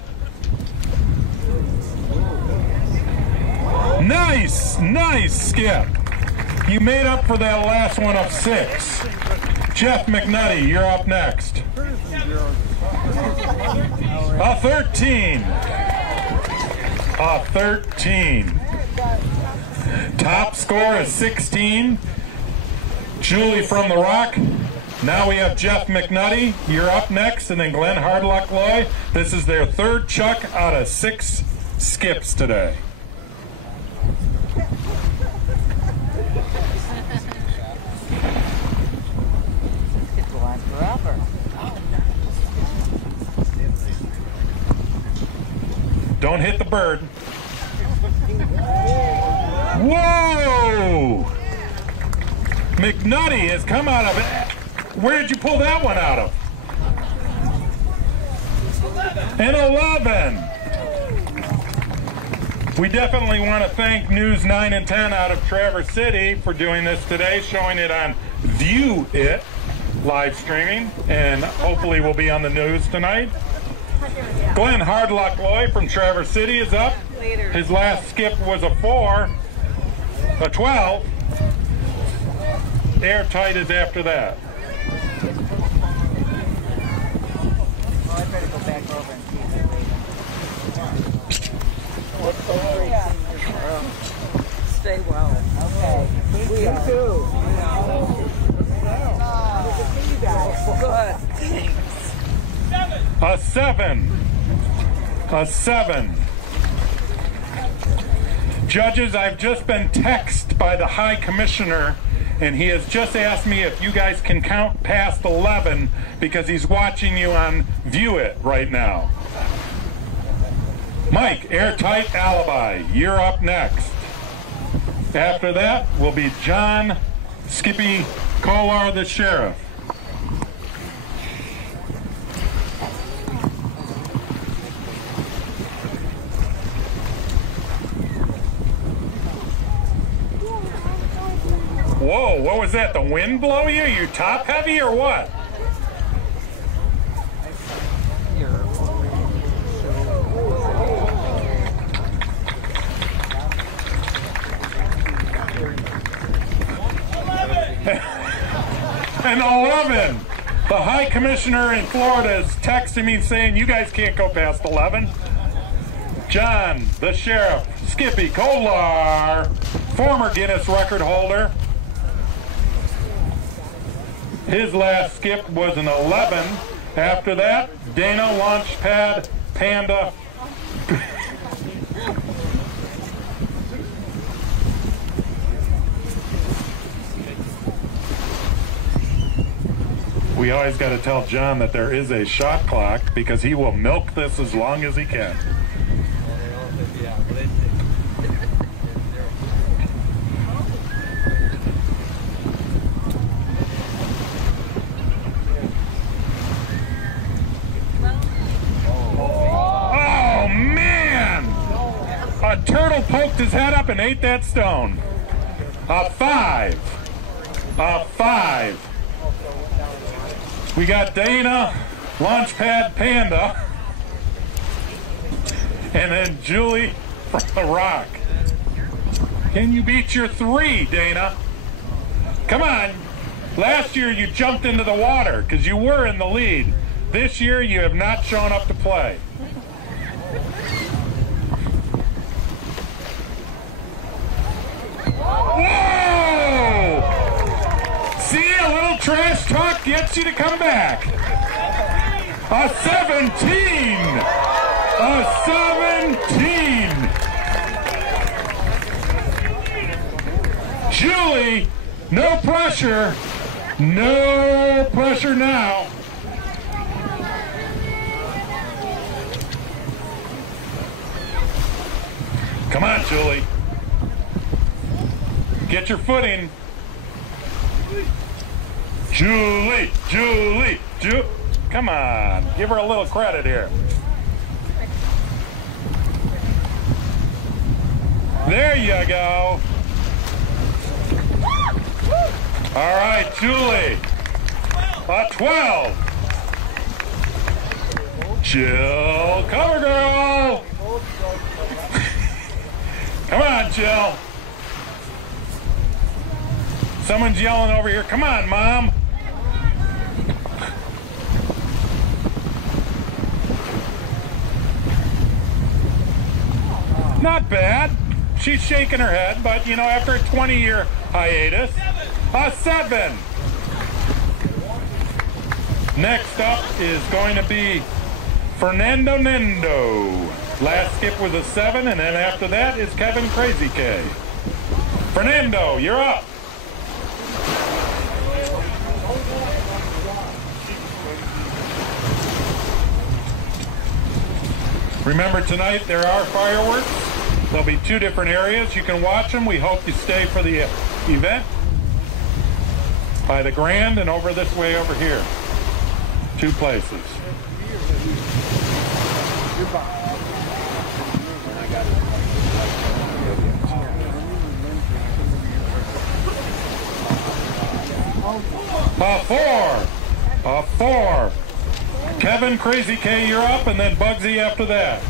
Nice. Nice skip. You made up for that last one of 6. Jeff McNutty, you're up next. A 13. A 13. Top score is 16. Julie from the Rock. Now we have Jeff McNutty. You're up next, and then Glenn Hardluck Loy. This is their 3rd chuck out of 6 skips today. Don't hit the bird. Whoa! McNutty has come out of it. Where did you pull that one out of? An 11. We definitely want to thank News 9 and 10 out of Traverse City for doing this today, showing it on View It live streaming, and hopefully we'll be on the news tonight. Glenn Hardluck Loy from Traverse City is up. His last skip was a 4. A 12. Airtight is after that. Oh, I better go back over and see if stay well. Okay. We are. Too. You guys. Good. A 7. A 7. Judges, I've just been texted by the High Commissioner, and he has just asked me if you guys can count past 11 because he's watching you on View It right now. Mike, Airtight Alibi, you're up next. After that will be John Skippy Kolar, the sheriff. Whoa, what was that? The wind blow you? You top heavy or what? And 11. The High Commissioner in Florida is texting me saying you guys can't go past 11. John, the sheriff, Skippy Kolar, former Guinness record holder. His last skip was an 11. After that, Dana Launchpad Panda. We always got to tell John that there is a shot clock because he will milk this as long as he can. Oh, man! A turtle poked his head up and ate that stone. A 5. A 5. We got Dana, Launchpad Panda, and then Julie from the Rock. Can you beat your 3, Dana? Come on. Last year you jumped into the water because you were in the lead. This year you have not shown up to play. Whoa! See, a little trash talk gets you to come back. A 17! A 17! Julie, no pressure. No pressure now. Come on, Julie. Get your footing. Julie, Julie, come on. Give her a little credit here. There you go. All right, Julie. A 12. Jill, cover girl. Come on, Jill. Someone's yelling over here. Come on, Mom. Not bad. She's shaking her head, but you know, after a 20-year hiatus, a 7. Next up is going to be Fernando Nendo. Last skip was a 7, and then after that is Kevin Crazy K. Fernando, you're up. Remember, tonight there are fireworks. There'll be 2 different areas. You can watch them. We hope you stay for the event. By the Grand and over this way over here. 2 places. A 4. Kevin Crazy K, you're up, and then Bugsy after that.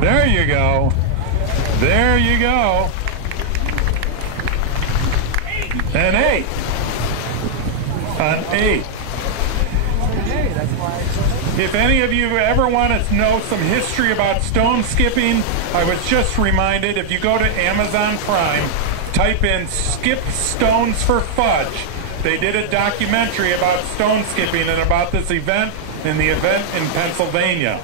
There you go. There you go. An 8. An 8. If any of you ever want to know some history about stone skipping, I was just reminded, if you go to Amazon Prime, type in "skip stones for fudge." They did a documentary about stone skipping and about this event and the event in Pennsylvania.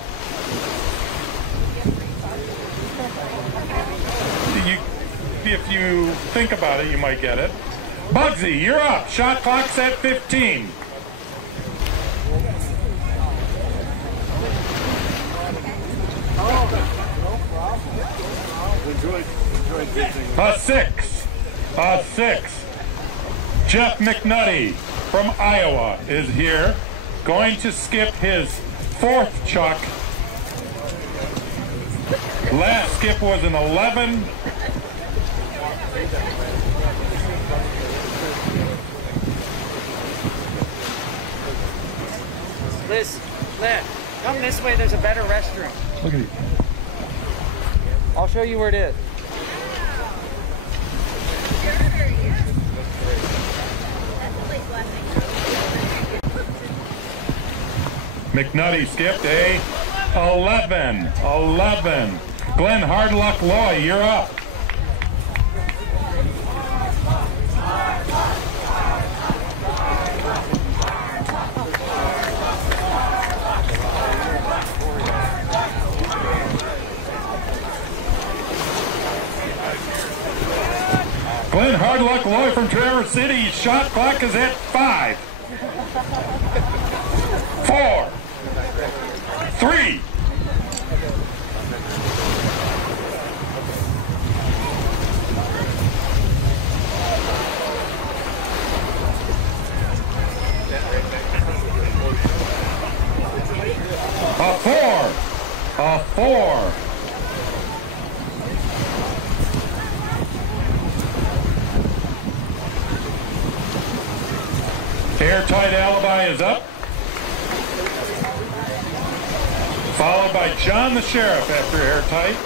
If you think about it, you might get it. Bugsy, you're up. Shot clock's at 15. A 6. A 6. Jeff McNutty from Iowa is here, going to skip his 4th chuck. Last skip was an 11. Liz, come this way. There's a better restroom. Look at you. I'll show you where it is. McNutty skipped a 11. 11. Glenn Hardluck Loy, you're up. Glenn Hardluck Loy from Traverse City, shot clock is at 5. 4. 3. 4. A 4. Airtight Alibi is up. Followed by John the Sheriff after Airtight.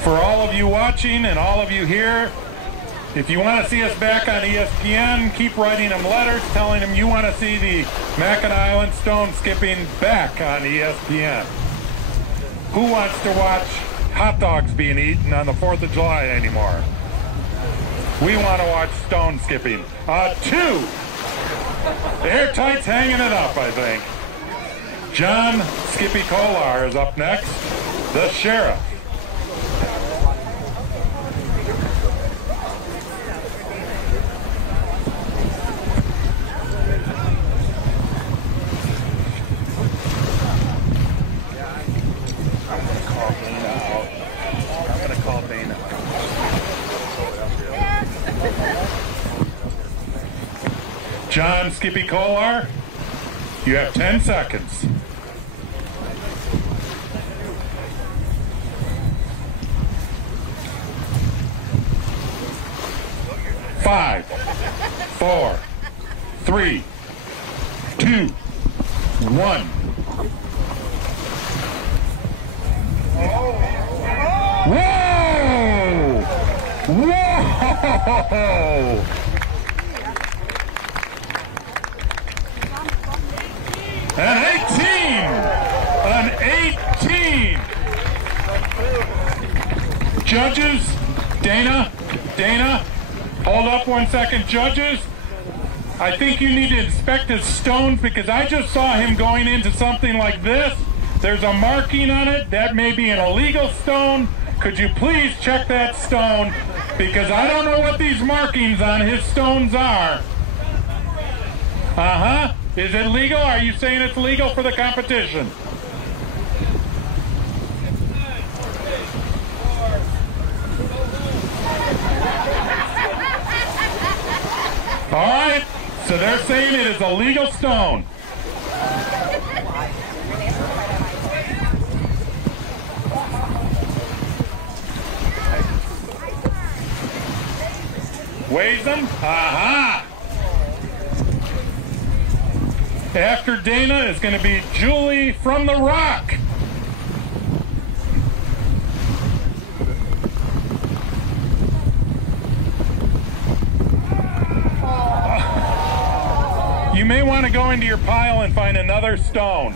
For all of you watching and all of you here, if you want to see us back on ESPN, keep writing them letters telling them you want to see the Mackinac Island stone skipping back on ESPN. Who wants to watch hot dogs being eaten on the 4th of July anymore? We want to watch stone skipping. 2. Airtight's hanging it up, I think. John Skippy Kolar is up next. The Sheriff. John Skippy Kolar, you have 10 seconds. Five, 4, 3, 2, 1. Whoa! Whoa! An 18! Judges, Dana, hold up 1 second. Judges, I think you need to inspect his stones because I just saw him going into something like this. There's a marking on it. That may be an illegal stone. Could you please check that stone? Because I don't know what these markings on his stones are. Uh-huh. Is it legal? Are you saying it's legal for the competition? All right, so they're saying it is a legal stone. Weighs them? Aha! After Dana is going to be Julie from the Rock. You may want to go into your pile and find another stone.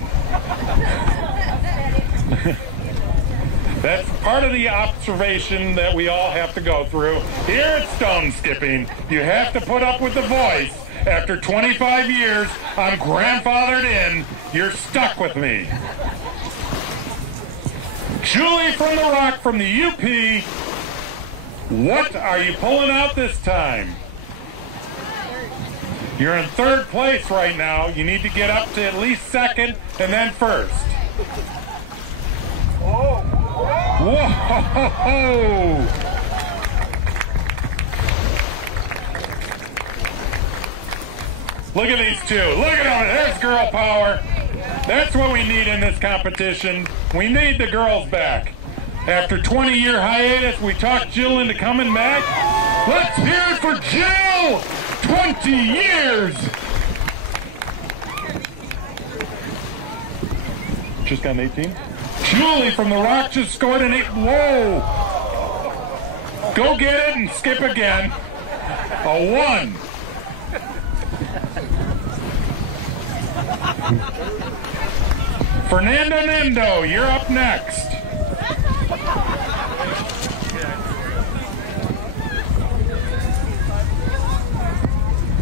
That's part of the observation that we all have to go through. Here at stone skipping, you have to put up with the voice. After 25 years, I'm grandfathered in. You're stuck with me. Julie from the Rock from the UP. What are you pulling out this time? You're in 3rd place right now. You need to get up to at least 2nd and then 1st. Whoa! Look at these two. Look at them. There's girl power. That's what we need in this competition. We need the girls back. After 20-year hiatus, we talked Jill into coming back. Let's hear it for Jill! 20 years! Just got an 18? Julie from the Rock just scored an 8. Whoa! Go get it and skip again. A 1. Fernando Nendo, you're up next.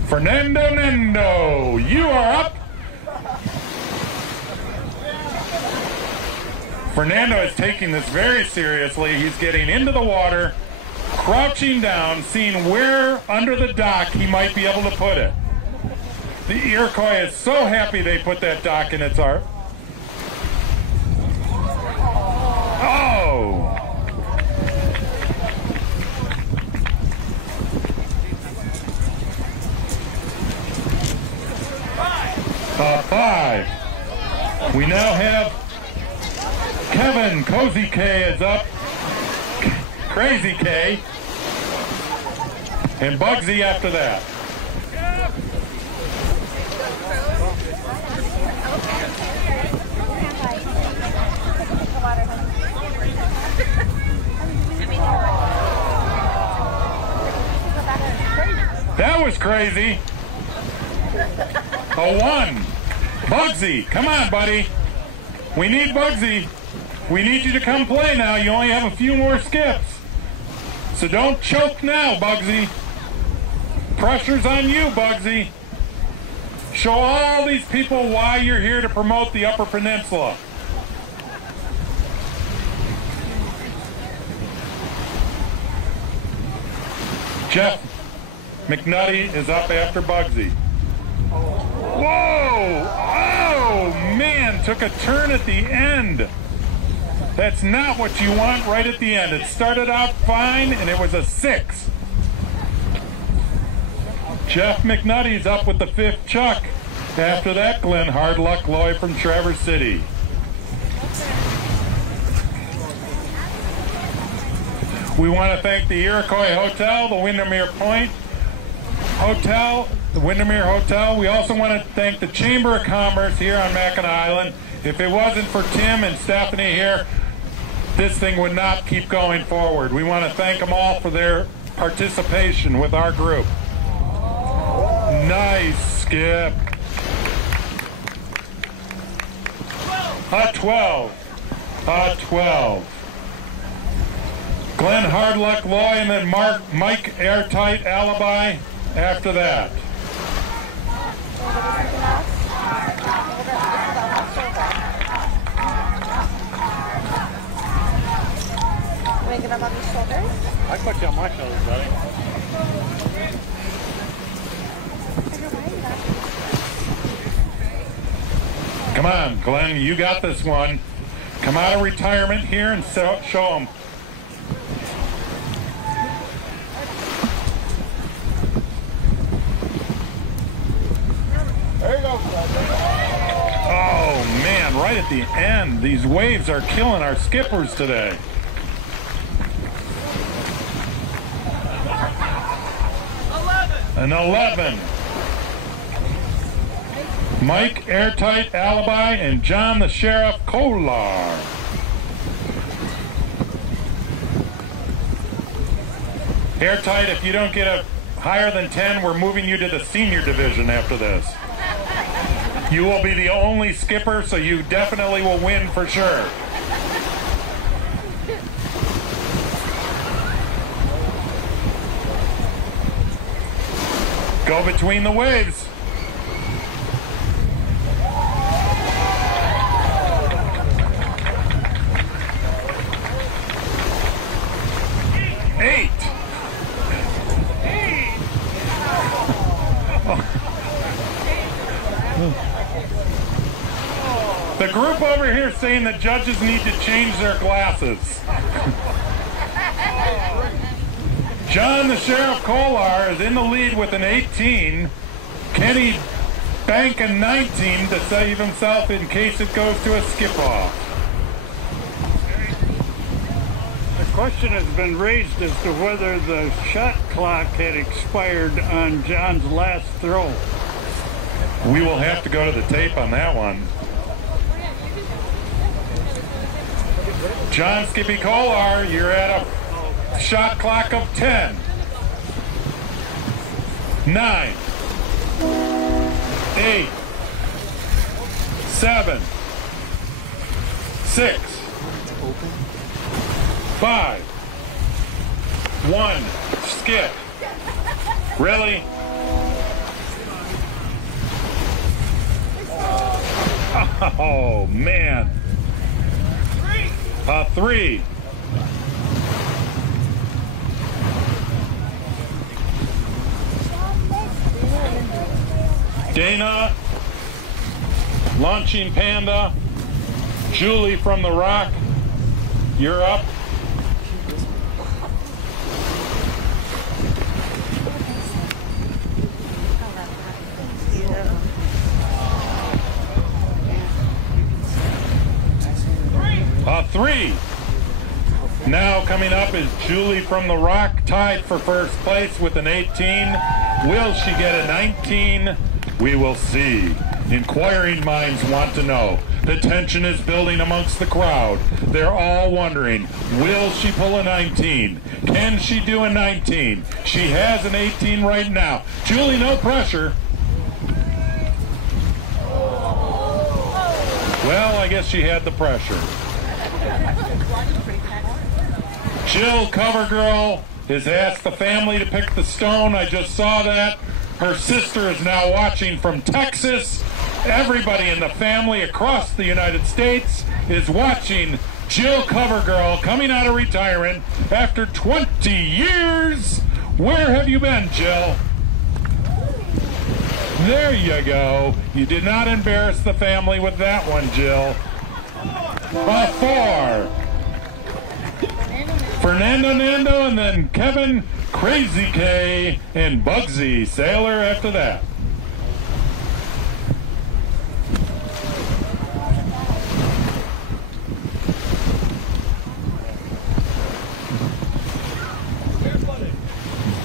Fernando Nendo, you are up. Fernando is taking this very seriously. He's getting into the water, crouching down, seeing where under the dock he might be able to put it. The Iroquois is so happy they put that dock in its art. Oh! 5. We now have Kevin Cozy K is up. Crazy K. And Bugsy after that. That was crazy. A 1. Bugsy, come on, buddy. We need Bugsy. We need you to come play now. You only have a few more skips. So don't choke now, Bugsy. Pressure's on you, Bugsy. Show all these people why you're here to promote the Upper Peninsula. Jeff McNutty is up after Bugsy. Whoa! Oh, man, took a turn at the end. That's not what you want right at the end. It started out fine, and it was a 6. Jeff McNutty's up with the 5th chuck. After that, Glenn Hard Luck Loy from Traverse City. We want to thank the Iroquois Hotel, the Windermere Point Hotel, the Windermere Hotel. We also want to thank the Chamber of Commerce here on Mackinac Island. If it wasn't for Tim and Stephanie here, this thing would not keep going forward. We want to thank them all for their participation with our group. Nice skip. A 12. A 12. Glenn Hard Luck Loy and then Mike Airtight Alibi after that. Want to get up on these shoulders? I put you on my shoulders, buddy. Come on, Glenn, you got this one. Come out of retirement here and show them. There you go. Oh, man, right at the end. These waves are killing our skippers today. An 11. Mike Airtight Alibi and John the Sheriff Kolar. Airtight, if you don't get a higher than 10, we're moving you to the senior division after this. You will be the only skipper, so you definitely will win for sure. Go between the waves. The group over here saying the judges need to change their glasses. John the Sheriff Kolar is in the lead with an 18. Kenny Bank a 19 to save himself in case it goes to a skip-off. The question has been raised as to whether the shot clock had expired on John's last throw. We will have to go to the tape on that one. John Skippy Kolar, you're at a shot clock of 10, 9, 8, 7, 6, 5, 1, skip. Really? Oh, man. A 3. Dana, Launching Panda, Julie from the Rock, you're up. up is Julie from the Rock, tied for first place with an 18. Will she get a 19? We will see. Inquiring minds want to know. The tension is building amongst the crowd. They're all wondering, will she pull a 19? Can she do a 19? She has an 18 right now. Julie, no pressure. Well, I guess she had the pressure. Jill Covergirl has asked the family to pick the stone. I just saw that. Her sister is now watching from Texas. Everybody in the family across the United States is watching Jill Covergirl coming out of retirement after 20 years. Where have you been, Jill? There you go. You did not embarrass the family with that one, Jill. A 4. Fernando Nando, and then Kevin Crazy K and Bugsy Sailor after that.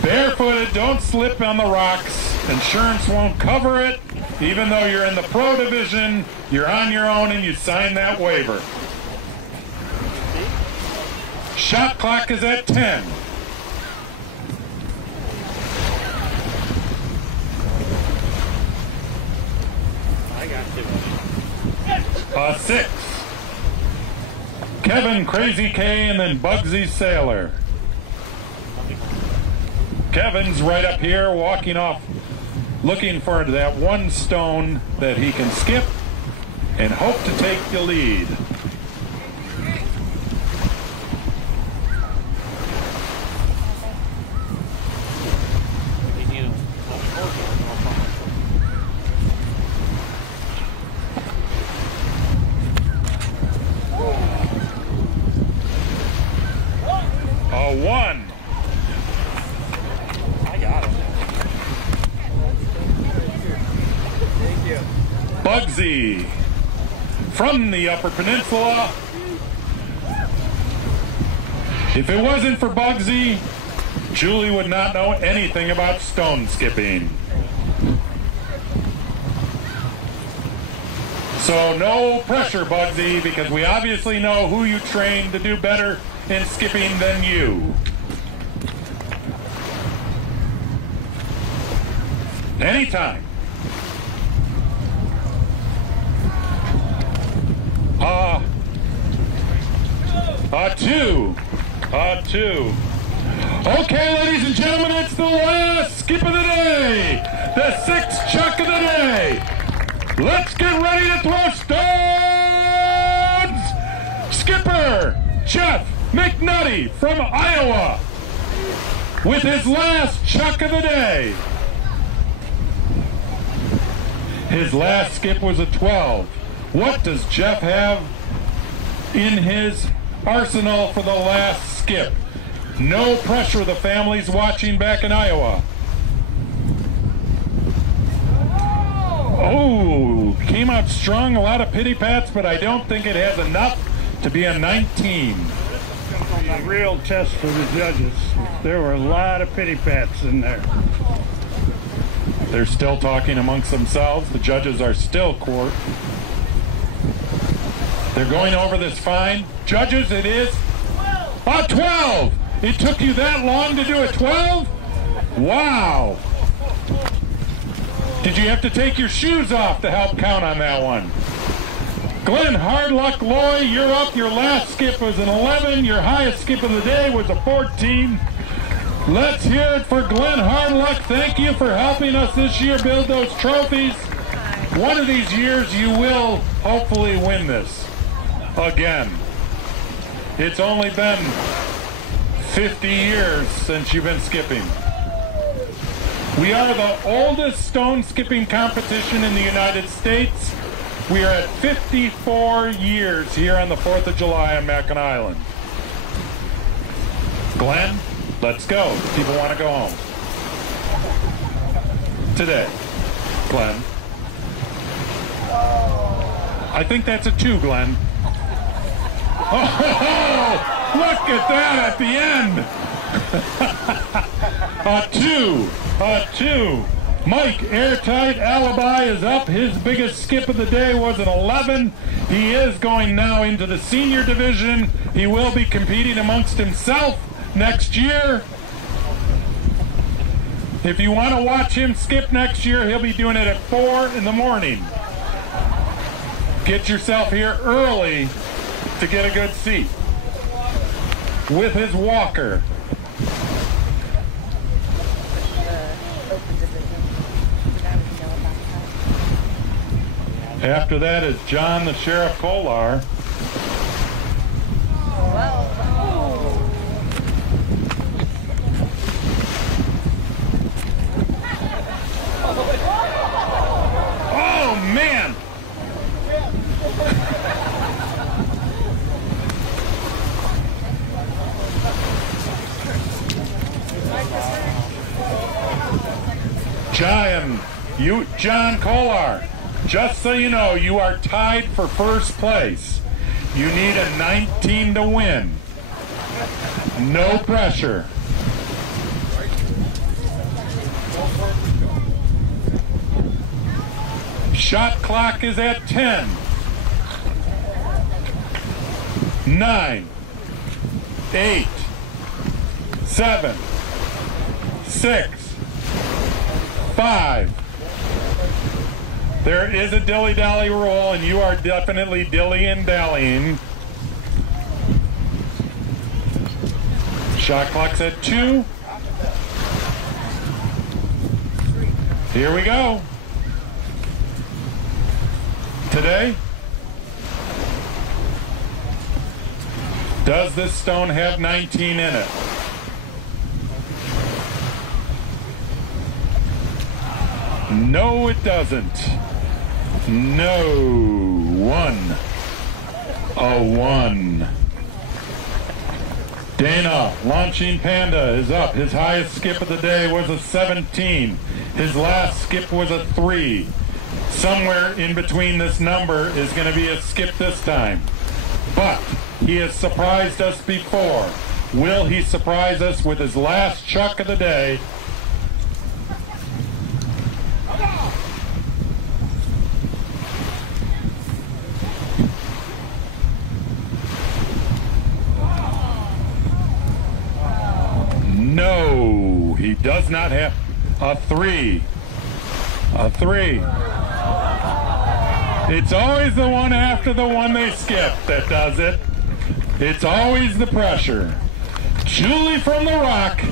Barefooted, don't slip on the rocks. Insurance won't cover it. Even though you're in the pro division, you're on your own and you sign that waiver. Shot clock is at 10. I got 2. 6. Kevin Crazy K and then Bugsy Sailor. Kevin's right up here walking off, looking for that one stone that he can skip and hope to take the lead. A 1. I got it. Thank you. Bugsy from the Upper Peninsula. If it wasn't for Bugsy, Julie would not know anything about stone skipping. So no pressure, Bugsy, because we obviously know who you trained to do better in skipping than you. Anytime. A 2. A 2. Okay, ladies and gentlemen, it's the last skip of the day. The 6th chuck of the day. Let's get ready to throw stones. Skipper Jeff McNutty from Iowa with his last chuck of the day. His last skip was a 12. What does Jeff have in his arsenal for the last skip? No pressure, the family's watching back in Iowa. Oh, came out strong, a lot of pity pats, but I don't think it has enough to be a 19. A real test for the judges. There were a lot of pity pats in there. They're still talking amongst themselves. The judges are still court. They're going over this fine. Judges, it is a 12. It took you that long to do a 12? Wow. Did you have to take your shoes off to help count on that one? Glenn Hardluck Loy, you're up. Your last skip was an 11. Your highest skip of the day was a 14. Let's hear it for Glenn Hardluck. Thank you for helping us this year build those trophies. One of these years you will hopefully win this again. It's only been 50 years since you've been skipping. We are the oldest stone skipping competition in the United States. We are at 54 years here on the 4th of July on Mackinac Island. Glenn, let's go. People want to go home. Today. Glenn. I think that's a 2, Glenn. Oh, Look at that at the end. A two. Mike Airtight Alibi is up. His biggest skip of the day was an 11. He is going now into the senior division. He will be competing amongst himself next year. If you want to watch him skip next year, he'll be doing it at 4 in the morning. Get yourself here early to get a good seat with his walker. After that is John the Sheriff Kolar. Oh man! John Kolar, just so you know, you are tied for first place. You need a 19 to win. No pressure. Shot clock is at 10. 9, 8, 7, 6, 5. There is a dilly-dally roll, and you are definitely dilly-and-dallying. Shot clock's at 2. Here we go. Today, does this stone have 19 in it? No, it doesn't. No. 1. A 1. Dana, Launching Panda, is up. His highest skip of the day was a 17. His last skip was a 3. Somewhere in between this number is going to be a skip this time. But he has surprised us before. Will he surprise us with his last chuck of the day? No, he does not have a 3. A 3. It's always the one after the one they skip that does it. It's always the pressure. Julie from the Rock,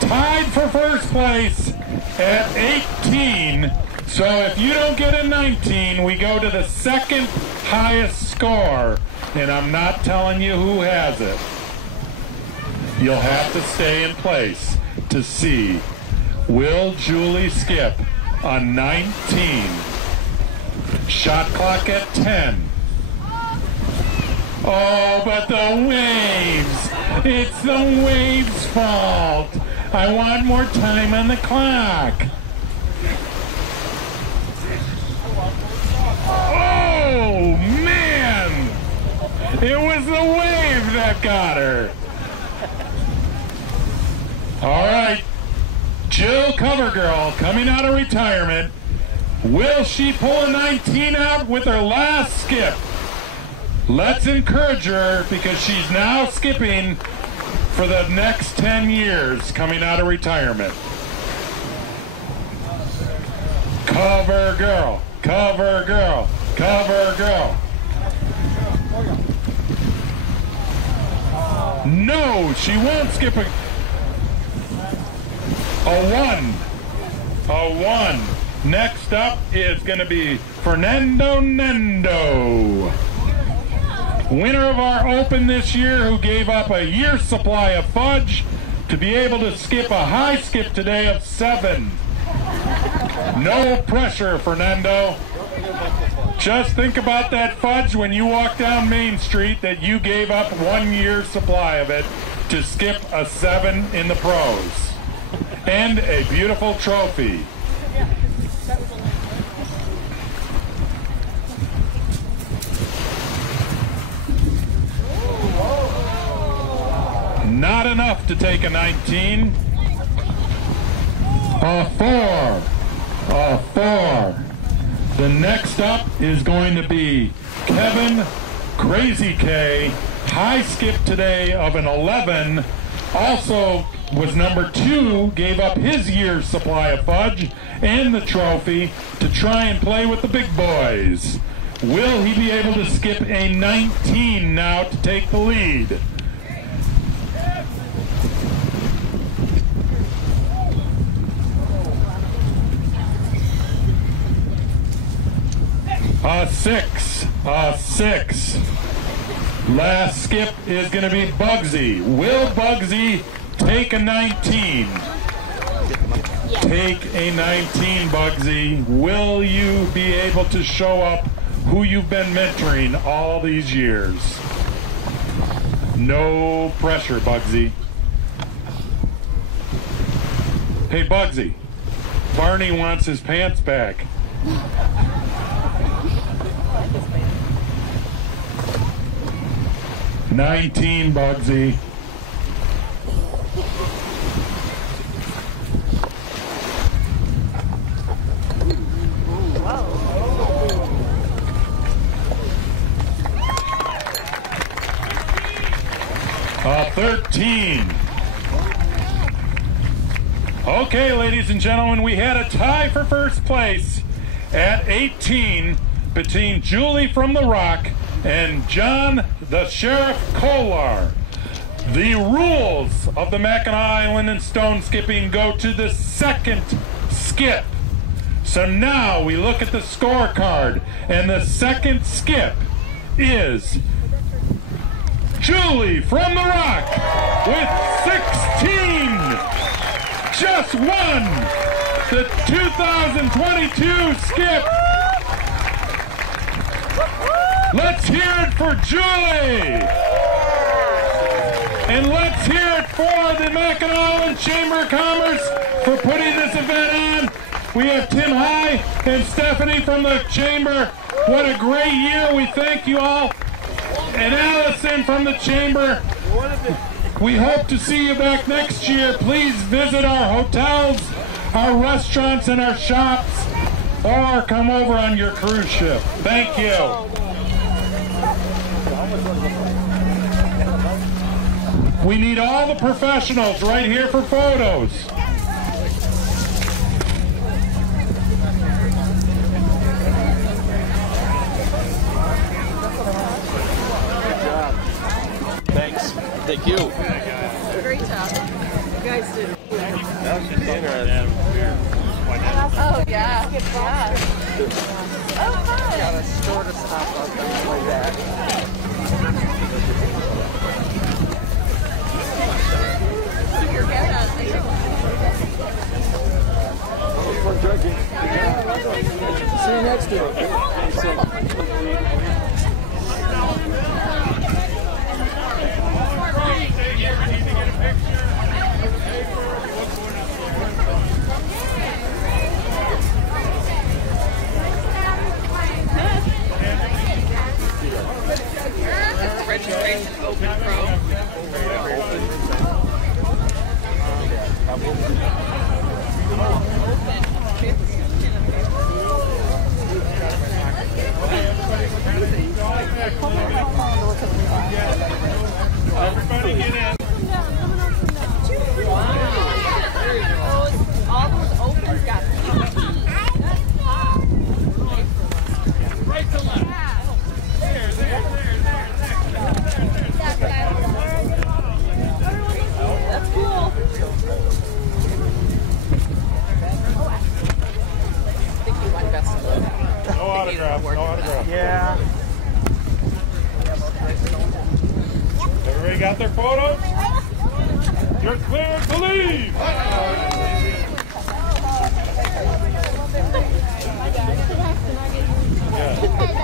tied for first place at 18. So if you don't get a 19, we go to the second highest score. And I'm not telling you who has it. You'll have to stay in place to see. Will Julie skip a 19? Shot clock at 10. Oh, but the waves. It's the waves' fault. I want more time on the clock. Oh, man. It was the wave that got her. All right. Jill Covergirl coming out of retirement. Will she pull a 19 out with her last skip? Let's encourage her because she's now skipping for the next 10 years coming out of retirement. Cover girl, cover girl, cover girl. No, she won't skip a 1. A 1. Next up is going to be Fernando Nendo, winner of our Open this year, who gave up a year's supply of fudge to be able to skip a high skip today of 7. No pressure, Fernando. Just think about that fudge when you walk down Main Street that you gave up 1 year's supply of it to skip a 7 in the pros. And a beautiful trophy. Not enough to take a 19. A 4. A 4. The next up is going to be Kevin Crazy K. High skip today of an 11. Also was number 2, gave up his year's supply of fudge and the trophy to try and play with the big boys. Will he be able to skip a 19 now to take the lead? A 6. A 6. Last skip is going to be Bugsy. Will Bugsy take a 19? Take a 19, Bugsy. Will you be able to show up who you've been mentoring all these years? No pressure, Bugsy. Hey, Bugsy. Barney wants his pants back. 19, Bugsy. A 13. Okay, ladies and gentlemen, we had a tie for first place at 18 between Julie from the Rock and John the Sheriff Kolar. The rules of the Mackinac Island and stone skipping go to the second skip. So now we look at the scorecard, and the second skip is Julie from the Rock with 16. Just won the 2022 skip. Let's hear it for Julie. And let's hear it for the Mackinac Island Chamber of Commerce for putting this event on. We have Tim High and Stephanie from the Chamber. What a great year. We thank you all. And Allison from the Chamber. We hope to see you back next year. Please visit our hotels, our restaurants, and our shops, or come over on your cruise ship. Thank you. We need all the professionals right here for photos. Thanks. Thank you. Great job. You guys did. That was just interesting. Oh, yeah. Yeah. Oh, fun. Got a store to stop on the way back. Keep your head on. See you next year. Registration open pro. Everybody get in. All those opens got right to left. That's cool. I think you won best of luck. No autograph, no autograph. Yeah. Everybody got their photos? You're clear to leave. Yeah.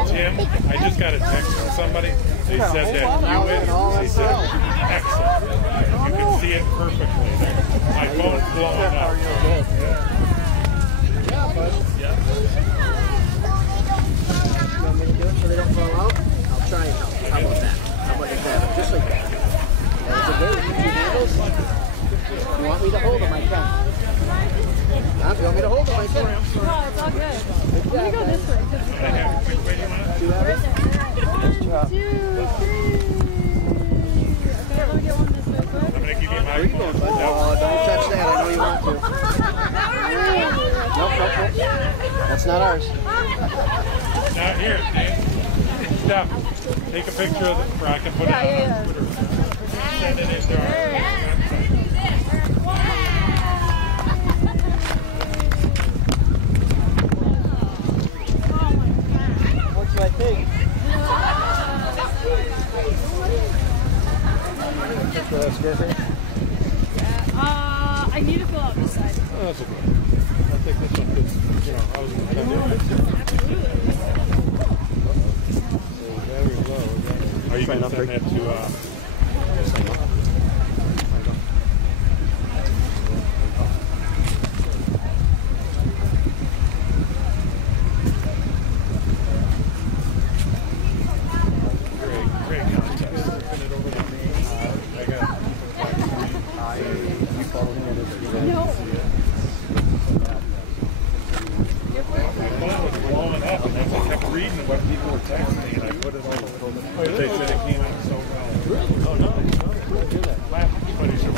Tim, I just got a text from somebody. They said that you win. They said, excellent. You can see it perfectly. My phone's blowing up. Yeah, bud. Yeah. You want me to do it so they don't fall out? I'll try and help. How about that? How about that? Just like that. That's a very easy want me to hold them, I can. If you want me to hold them, I can. No, it's all good. I'm gonna go this way. One, 2, 3. Okay, let me get one this way quick. I'm gonna give you my phone. Oh, don't touch that. I know you want to. Nope. That's not ours. Not here, Dave. Steph, take a picture of it where I can put it on Twitter. Send it into our website. What should I take? I need to fill out this side. Oh, that's okay. I'll take this one because, you know, I was going to come in. Very low. Are you going to send that to, Great contest. Send it over to me. I got you follow him on Instagram. No. blowing up, and then I kept reading what people were texting, and I put it all over. But they said it came out so well. Really? Oh, no. Don't do that. But he said,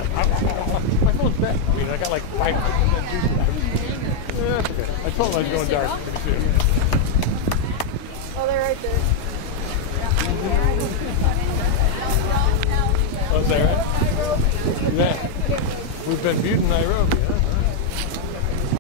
My phone's back. I mean, I got like 5% juice left. Yeah, that's okay. I told him I was going dark pretty soon. Oh, they're right there. Oh, is that right? Yeah. We've been viewed in Nairobi, huh?